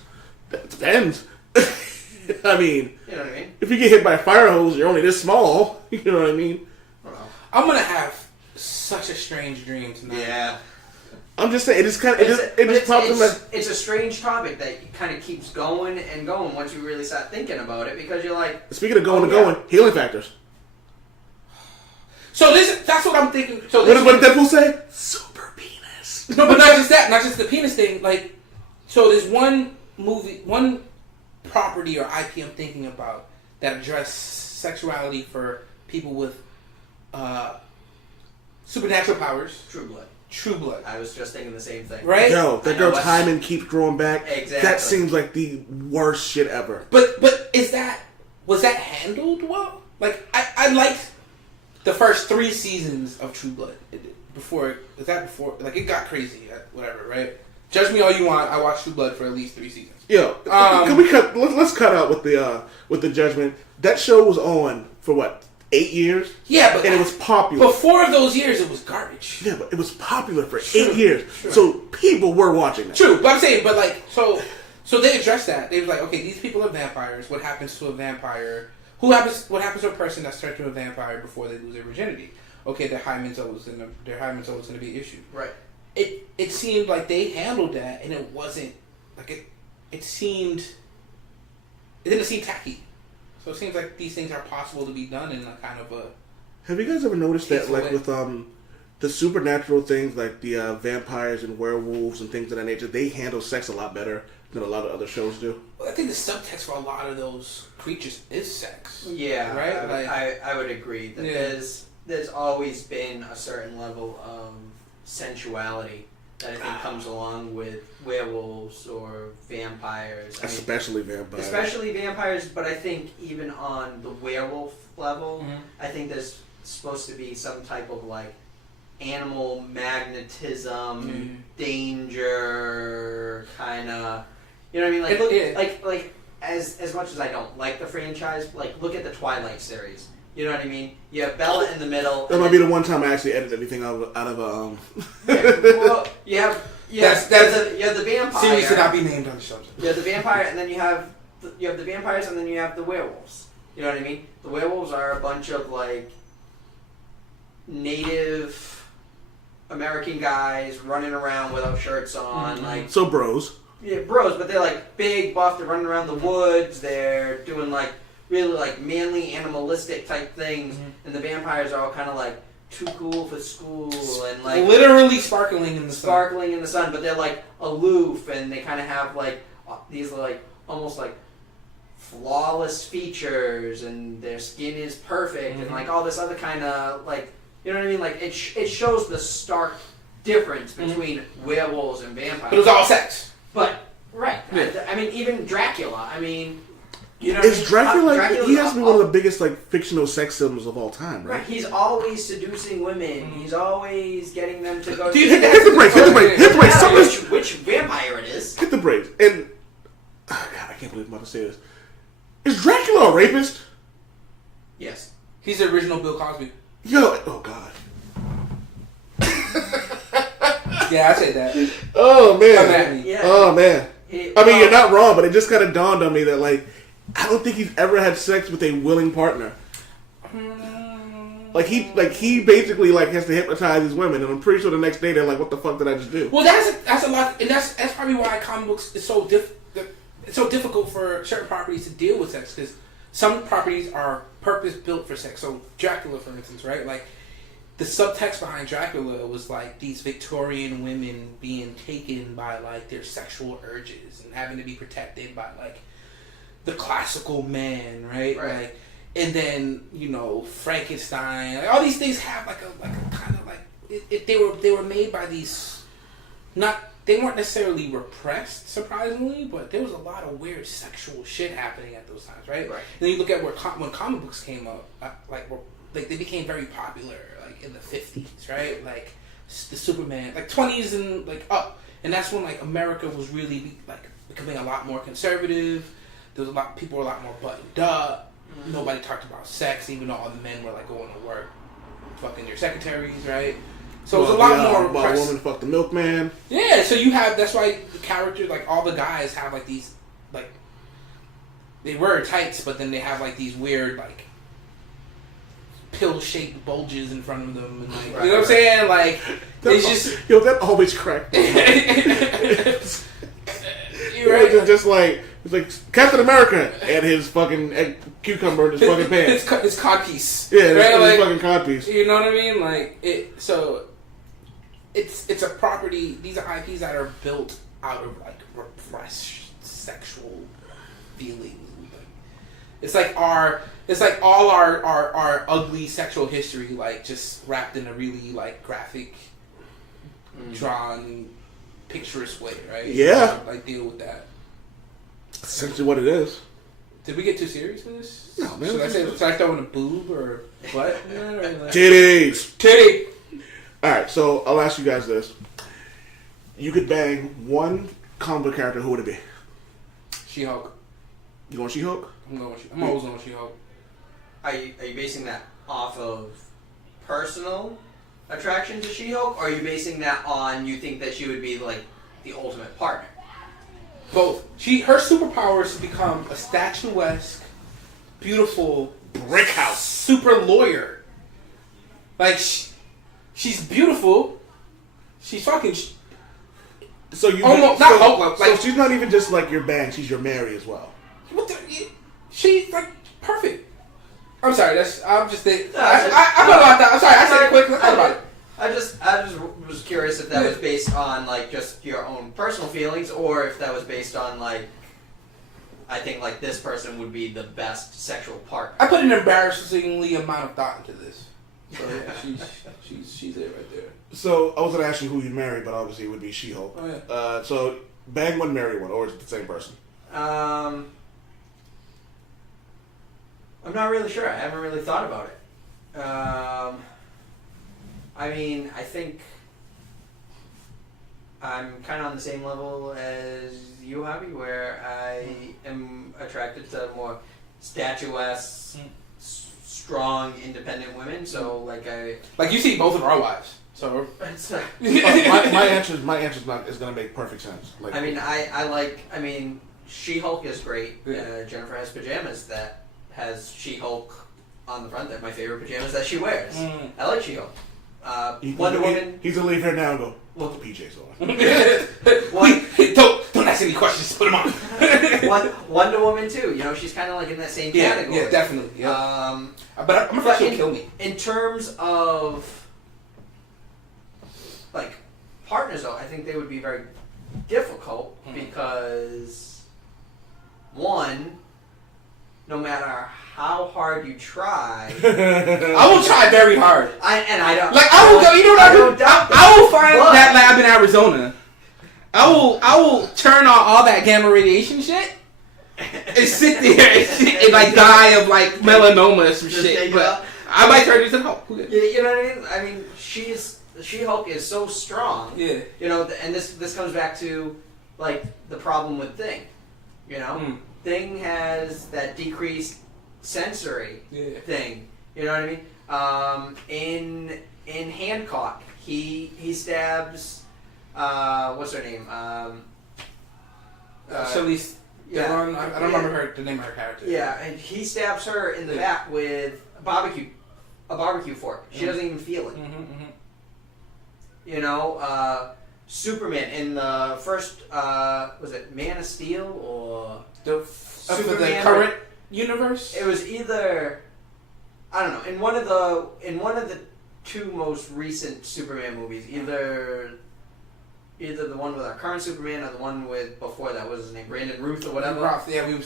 That depends. I mean, You know what I mean? if you get hit by a fire hose, you're only this small. You know what I mean? I don't know. I'm gonna have such a strange dream tonight. Yeah. I'm just saying, it just kind of it just popped in my. It's a strange topic that kind of keeps going and going once you really start thinking about it, because you're like, Speaking of going, healing factors. So that's what I'm thinking. So What did Deadpool say? Super penis. No, but not just that. Not just the penis thing. Like, so there's one property or IP I'm thinking about that address sexuality for people with supernatural powers. True Blood. I was just thinking the same thing. Right? Yo, that girl Timon keeps growing back. Exactly. That seems like the worst shit ever. But was that handled well? Like, I liked the first 3 seasons of True Blood. Before it got crazy, whatever, right? Judge me all you want. I watched True Blood for at least 3 seasons. Yo, can we cut? Let's cut out with the judgment. That show was on for what, 8 years? Yeah, but and it was popular. But 4 of those years, it was garbage. Yeah, but it was popular for 8 years, so people were watching that. True, but I'm saying, but like, so they addressed that. They was like, okay, these people are vampires. What happens to a vampire? What happens to a person that's turned to a vampire before they lose their virginity? Okay, their hymen's always going to be an issue. Right. It seemed like they handled that, and it wasn't like it didn't seem tacky. So it seems like these things are possible to be done in a kind of a. Have you guys ever noticed that, like way. with the supernatural things, like the vampires and werewolves and things of that nature, they handle sex a lot better than a lot of other shows do? Well, I think the subtext for a lot of those creatures is sex. Yeah, right. I would agree that there's always been a certain level of sensuality that I think comes along with werewolves or vampires. Especially vampires. But I think even on the werewolf level, I think there's supposed to be some type of like animal magnetism, danger, kind of. You know what I mean? Like as much as I don't like the franchise, like look at the Twilight series. You know what I mean? You have Bella in the middle. That might be the one time I actually edited anything out of well, you have the vampire. Series should not be named on the show. You have the vampire, and then you have the vampires, and then you have the werewolves. You know what I mean? The werewolves are a bunch of like Native American guys running around without shirts on, like so bros. Yeah, bros, but they're like big, buff. They're running around the woods. They're doing like really like manly, animalistic type things, and the vampires are all kind of like too cool for school and like literally sparkling in the sun. But they're like aloof, and they kind of have like these like almost like flawless features, and their skin is perfect, and like all this other kind of like, you know what I mean? Like it shows the stark difference between werewolves and vampires. But it was all sex. But right, I mean even Dracula. I mean. You know Is Dracula? He has to be one of the the biggest like fictional sex symbols of all time, right? Right, he's always seducing women. He's always getting them to go. Do you Hit think the brakes! Hit the brakes! Which vampire it is? Hit the brakes! And God, I can't believe I'm about to say this. Is Dracula a rapist? Yes. He's the original Bill Cosby. Yo, oh God. Yeah, I say that. Oh man. Come at me. Yeah. Oh man. I mean, you're not wrong, but it just kind of dawned on me that like I don't think he's ever had sex with a willing partner. Like he basically like has to hypnotize these women, and I'm pretty sure the next day they're like, "What the fuck did I just do?" Well, that's a lot, and that's probably why comic books is so it's so difficult for certain properties to deal with sex, because some properties are purpose built for sex. So Dracula, for instance, right? Like the subtext behind Dracula was like these Victorian women being taken by like their sexual urges and having to be protected by like the classical man, right? Like, and then Frankenstein. Like, all these things have like a kind of like they were made by these they weren't necessarily repressed, surprisingly, but there was a lot of weird sexual shit happening at those times, right? And then you look at when comic books came up, like they became very popular, like in the 50s, right? Like the Superman, like 20s and like up, and that's when like America was really like becoming a lot more conservative. There was a lot people were a lot more buttoned up. Nobody talked about sex, even though all the men were like going to work, fucking their secretaries, right? So it was a lot more. About a woman fuck the milkman. Yeah, so you have that's why the characters like all the guys have like these like they wear tights, but then they have like these weird like pill-shaped bulges in front of them, and like you know what I'm saying? Like it's just that always cracked. You're right. Just like it's like Captain America and his fucking cucumber in his fucking pants. His codpiece. Yeah, right? his Like, fucking codpiece. You know what I mean? Like it. So it's a property. These are IPs that are built out of like repressed sexual feelings. It's like all our ugly sexual history, like just wrapped in a really like graphic, drawn, picturesque way, right? Yeah. Like deal with that. Essentially what it is. Did we get too serious with this? No, man. Should I throw in a boob or butt? Like, Titties. titty. Alright, so I'll ask you guys this. You could bang one comic book character, who would it be? She-Hulk. You going She-Hulk? I'm always going She-Hulk. Are you basing that off of personal attraction to She-Hulk, or are you basing that on you think that she would be like the ultimate partner? Both. Her superpowers to become a statuesque, beautiful Brick house. super lawyer. Like she's beautiful. She's fucking. So you Almost not Hulk. so she's not even just like your bang; she's your Mary as well. What the? She's like perfect. I'm sorry. I'm just. I No, thought about that. I'm sorry. I said it quick. I thought about it. I just was curious if that was based on like just your own personal feelings, or if that was based on like I think like this person would be the best sexual partner. I put an embarrassingly amount of thought into this. So yeah, she's it right there. So I was gonna ask you who you'd marry, but obviously it would be She-Hulk. Oh, yeah. So bang one, marry one, or is it the same person? I'm not really sure. I haven't really thought about it. I mean, I think I'm kind of on the same level as you, Javi, where I am attracted to more statuesque, strong, independent women. So, like you see both of our wives. So it's, my answer's not is gonna make perfect sense. Like, I mean, She-Hulk is great. Yeah. Jennifer has pajamas that has She-Hulk on the front. They're my favorite pajamas that she wears. I like She-Hulk. Wonder Woman. He's gonna leave here now and go, put the PJs on. Don't ask any questions. Put them on. Wonder Woman too. You know, she's kind of like in that same category. Yeah, definitely. Yeah. But I'm afraid she'll kill me. In terms of like partners, though, I think they would be very difficult because one, no matter how hard you try, I will try very hard. I don't. Like I will go. You know what I will do? I will find But- that lab in Arizona. I will turn on all that gamma radiation shit and sit there and like die of like melanoma or some Just shit. take it But out. I might turn into Hulk. You know what I mean? I mean, She-Hulk is so strong. Yeah. You know, and this comes back to like the problem with Thing. You know, Thing has that decreased sensory thing. You know what I mean? In Hancock, he stabs. What's her name? Charlize Theron. I don't remember the name of her character. Yeah, and he stabs her in the back with a barbecue fork. She doesn't even feel it. You know, Superman in the first was it Man of Steel or For the current universe? It was either I don't know in one of the two most recent Superman movies, either the one with our current Superman or the one with before that, was his name, Brandon Ruth or whatever. Yeah, we were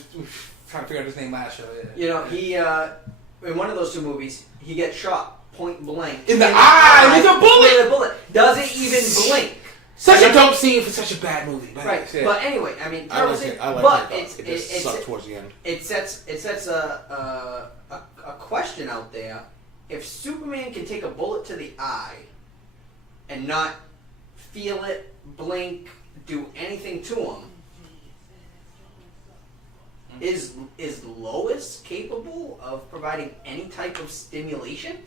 trying to figure out his name last show. Yeah. You know, he in one of those two movies, he gets shot point blank in the eye with a bullet. With a bullet, doesn't even blink. Such a dope scene for such a bad movie. Right, yeah. But anyway, I mean, I like it. It just sucked towards the end. It sets a question out there. If Superman can take a bullet to the eye and not feel it, blink, do anything to him. Is Lois capable of providing any type of stimulation?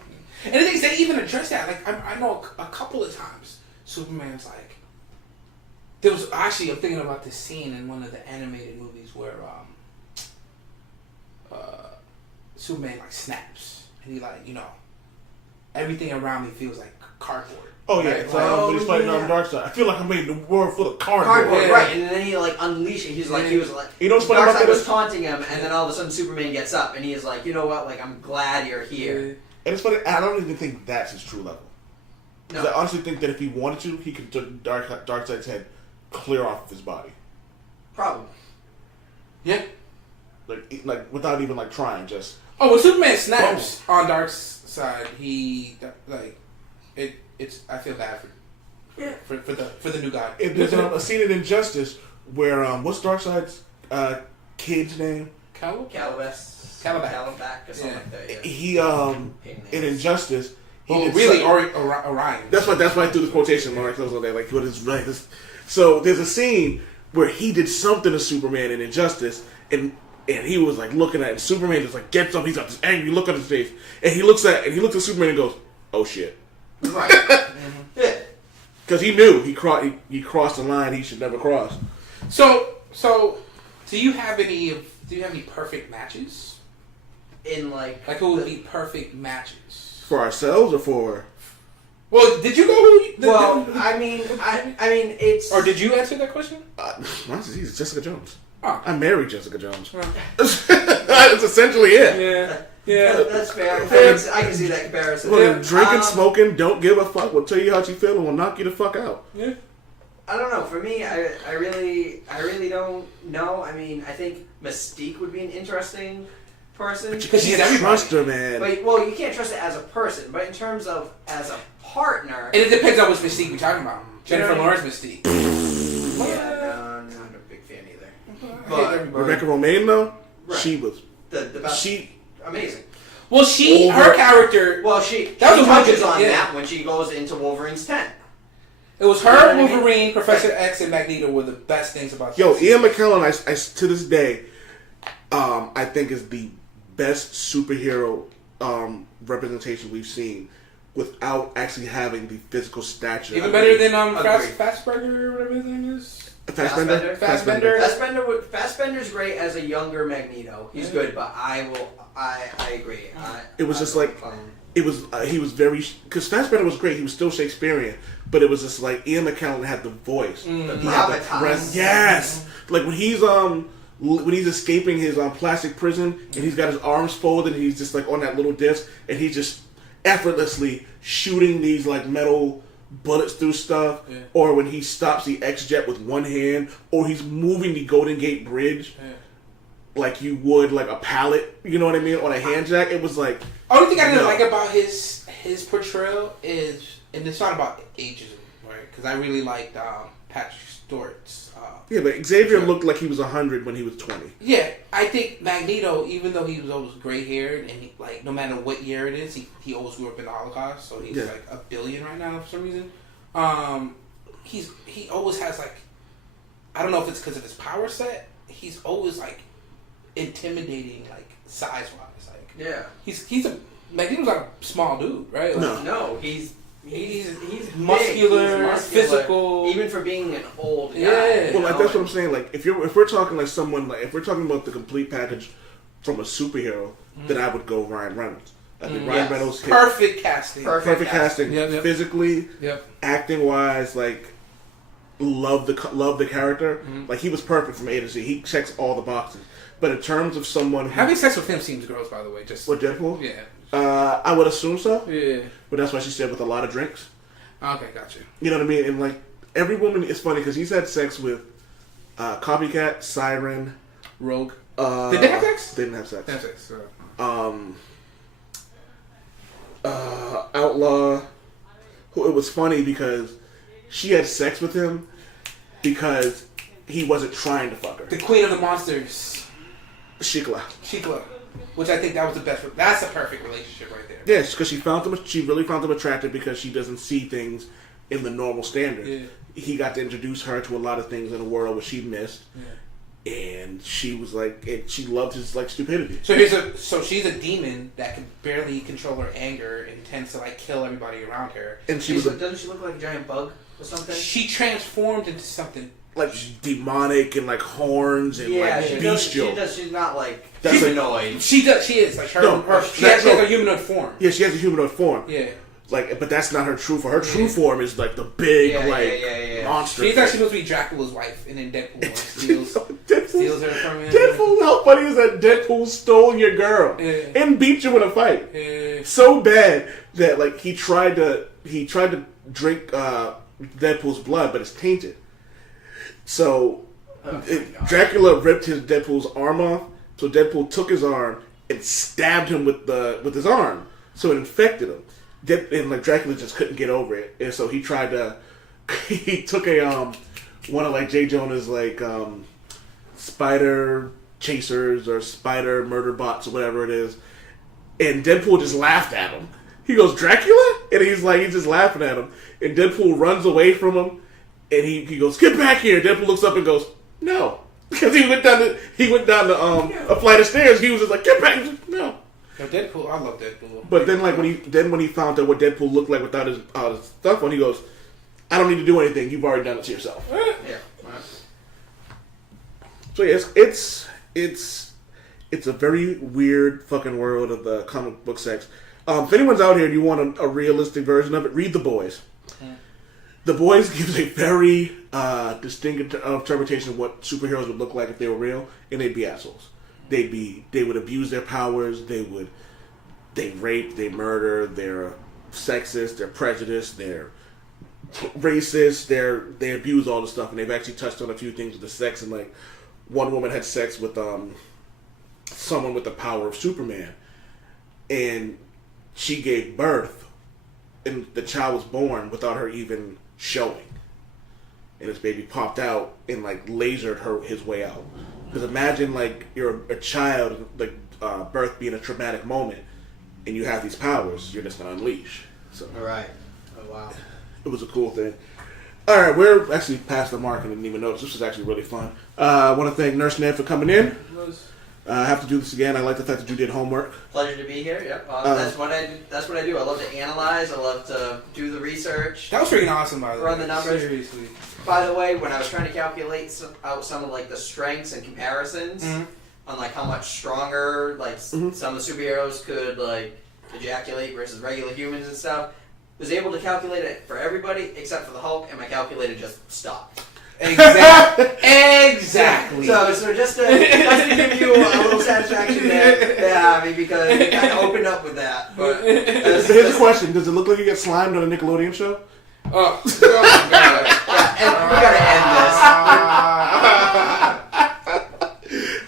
And the thing is, they even address that. Like, I know a couple of times, Superman's like, there was actually, I'm thinking about this scene in one of the animated movies where Superman like snaps and he like, everything around me feels like cardboard. Oh yeah, right? it's when he's fighting on the dark side. I feel like I made the world full of cardboard. Yeah. Right? And then he like unleashed it. He was like, You know what's funny about Darkseid that was is- taunting him, and then all of a sudden Superman gets up and he is like, you know what? Like, I'm glad you're here. And it's funny, I don't even think that's his true level. No. 'Cause I honestly think that if he wanted to, he could take Darkseid's head clear off of his body, Problem. Yeah. like without even like trying. Just Oh, when Superman snaps on Darkseid, it's I feel bad for the new guy. there's a scene in Injustice where what's Darkseid's kid's name? Calabash or something like that. Yeah. He in Injustice. He did really, something- Orion. That's why I threw the quotation marks on there. Like what is right? So there's a scene where he did something to Superman in Injustice, and he was like looking at it. And Superman just like gets up. He's got this angry look on his face, and he looks at Superman and goes, "Oh shit." Right. Yeah. Because he knew he crossed the line he should never cross. So do you have any perfect matches? In like Who would be perfect matches? For ourselves or for... Well, did you go? I mean, it's. Or did you answer that question? Honestly, he's Jessica Jones. Oh. I married Jessica Jones. That's essentially it. Yeah. That's fair. I can see that comparison. Well, drinking, smoking, don't give a fuck. Will tell you how you feel and will knock you the fuck out. Yeah. I don't know. For me, I really don't know. I mean, I think Mystique would be an interesting person. Because you can't trust her, man. Well, you can't trust it as a person, but in terms of as a partner. And it depends on which Mystique we're talking about. Jennifer Lawrence Mystique. Yeah, no, I'm not a big fan either. But Rebecca Romaine, though, Right. she was... the best. Amazing. Well, her character. Well, she That was touches one- on yeah. that when she goes into Wolverine's tent. It was her, You know what I mean? Wolverine, Professor X, and Magneto were the best things about. Yo, this Ian series. McKellen, I to this day, I think is the best superhero representation we've seen without actually having the physical stature. Even better than Agreed. Fassbender or whatever his name is. Fassbender? Fassbender. Fassbender's great as a younger Magneto. He's good, but I agree. It was just like it was. He was very because Fassbender was great. He was still Shakespearean, but it was just like Ian McKellen had the voice. He had the gravitas. presence. Yes, like when he's escaping his plastic prison and he's got his arms folded and he's just like on that little disc and he's just effortlessly shooting these like metal bullets through stuff, or when he stops the X-Jet with one hand, or he's moving the Golden Gate Bridge like you would like a pallet, you know what I mean, on a hand jack. It was like Only thing I didn't like about his portrayal is, and it's not about ageism, right? Because I really liked Patrick Stewart's. yeah, but Xavier looked like he was 100 when he was 20. Yeah, I think Magneto, even though he was always gray haired, and he, like no matter what year it is, he always grew up in the Holocaust, so he's like a billion right now for some reason. He always has like, I don't know if it's because of his power set. He's always like intimidating, like size wise. Like he's a Magneto's like a small dude, right? Like, No, he's muscular, big, physical, even for being an old guy. Yeah. Well, like that's what I'm saying. Like if we're talking like someone like if we're talking about the complete package from a superhero, then I would go Ryan Reynolds. I think Ryan Reynolds hit perfect casting. perfect casting, Yep. physically, Yep. acting wise, like love the character. Like he was perfect from A to Z. He checks all the boxes. But in terms of someone who, Having sex with him seems gross, by the way. Just what Deadpool? yeah. I would assume so. Yeah. But that's why she said with a lot of drinks. Okay, gotcha. You know what I mean? And like every woman, it's funny because he's had sex with Copycat, Siren, Rogue. Did they have sex? They didn't have sex. They have sex. So. Outlaw. Who it was funny because she had sex with him because he wasn't trying to fuck her. The Queen of the Monsters, Shikla. Shikla, which I think that was the best. That's a perfect relationship right there. Yes, because she really found him attractive because she doesn't see things in the normal standard. Yeah. He got to introduce her to a lot of things in the world where she missed. Yeah. And she was like, she loved his like stupidity. So she's a demon that can barely control her anger and tends to like kill everybody around her. And doesn't she look like a giant bug or something? She transformed into something like demonic and like horns and like bestial. She's not like That's humanoid. She does. She is like her. No, she has a humanoid form. Yeah, she has a humanoid form. Yeah. Like, but that's not her true form. Her true form is like the big monster. She's actually supposed to be Dracula's wife, and then Deadpool steals her from him. Deadpool, how funny is that? Deadpool stole your girl and beat you in a fight so bad that like he tried to drink Deadpool's blood, but it's tainted. So Dracula ripped his Deadpool's arm off. So Deadpool took his arm and stabbed him with his arm. So it infected him. And like Dracula just couldn't get over it, and so he tried to. He took one of like J. Jonah's like spider chasers or spider murder bots or whatever it is, and Deadpool just laughed at him. He goes, "Dracula?" And he's just laughing at him, and Deadpool runs away from him, and he goes, "Get back here!" Deadpool looks up and goes, "No," because he went down a flight of stairs. He was just like, "Get back!" He was like, "No." No, Deadpool, I love Deadpool. But then, like when he found out what Deadpool looked like without his stuff on, he goes, "I don't need to do anything. You've already done it to yourself." Yeah. So yeah, it's a very weird fucking world of the comic book sex. If anyone's out here and you want a realistic version of it, read The Boys. The Boys gives a very distinct interpretation of what superheroes would look like if they were real, and they'd be assholes. They would abuse their powers. They rape, they murder. They're sexist. They're prejudiced. They're racist. They abuse all the stuff, and they've actually touched on a few things with the sex. And like, one woman had sex with someone with the power of Superman, and she gave birth, and the child was born without her even showing, and this baby popped out and like lasered his way out. Because imagine, like, you're a child, like, birth being a traumatic moment, and you have these powers, you're just going to unleash. So, All right. Oh, wow. It was a cool thing. All right, we're actually past the mark and didn't even notice. This was actually really fun. I want to thank Nurse Ned for coming in. I have to do this again. I like the fact that you did homework. Pleasure to be here. Yep. That's what I do. I love to analyze. I love to do the research. That was freaking awesome, by the way. Run the numbers. Seriously. By the way, when I was trying to calculate out some of like the strengths and comparisons on like how much stronger like some of the superheroes could like ejaculate versus regular humans and stuff, was able to calculate it for everybody except for the Hulk, and my calculator just stopped. Exactly. So just to give you a little satisfaction there, because you kind of opened up with that. But here's a question: does it look like you get slimed on a Nickelodeon show? Oh my god! And we gotta end this.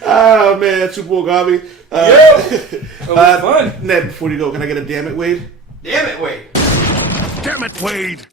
Oh man, Supa Woke Javi. That was fun. Ned, before you go, can I get a damn it, Wade? Damn it, Wade. Damn it, Wade.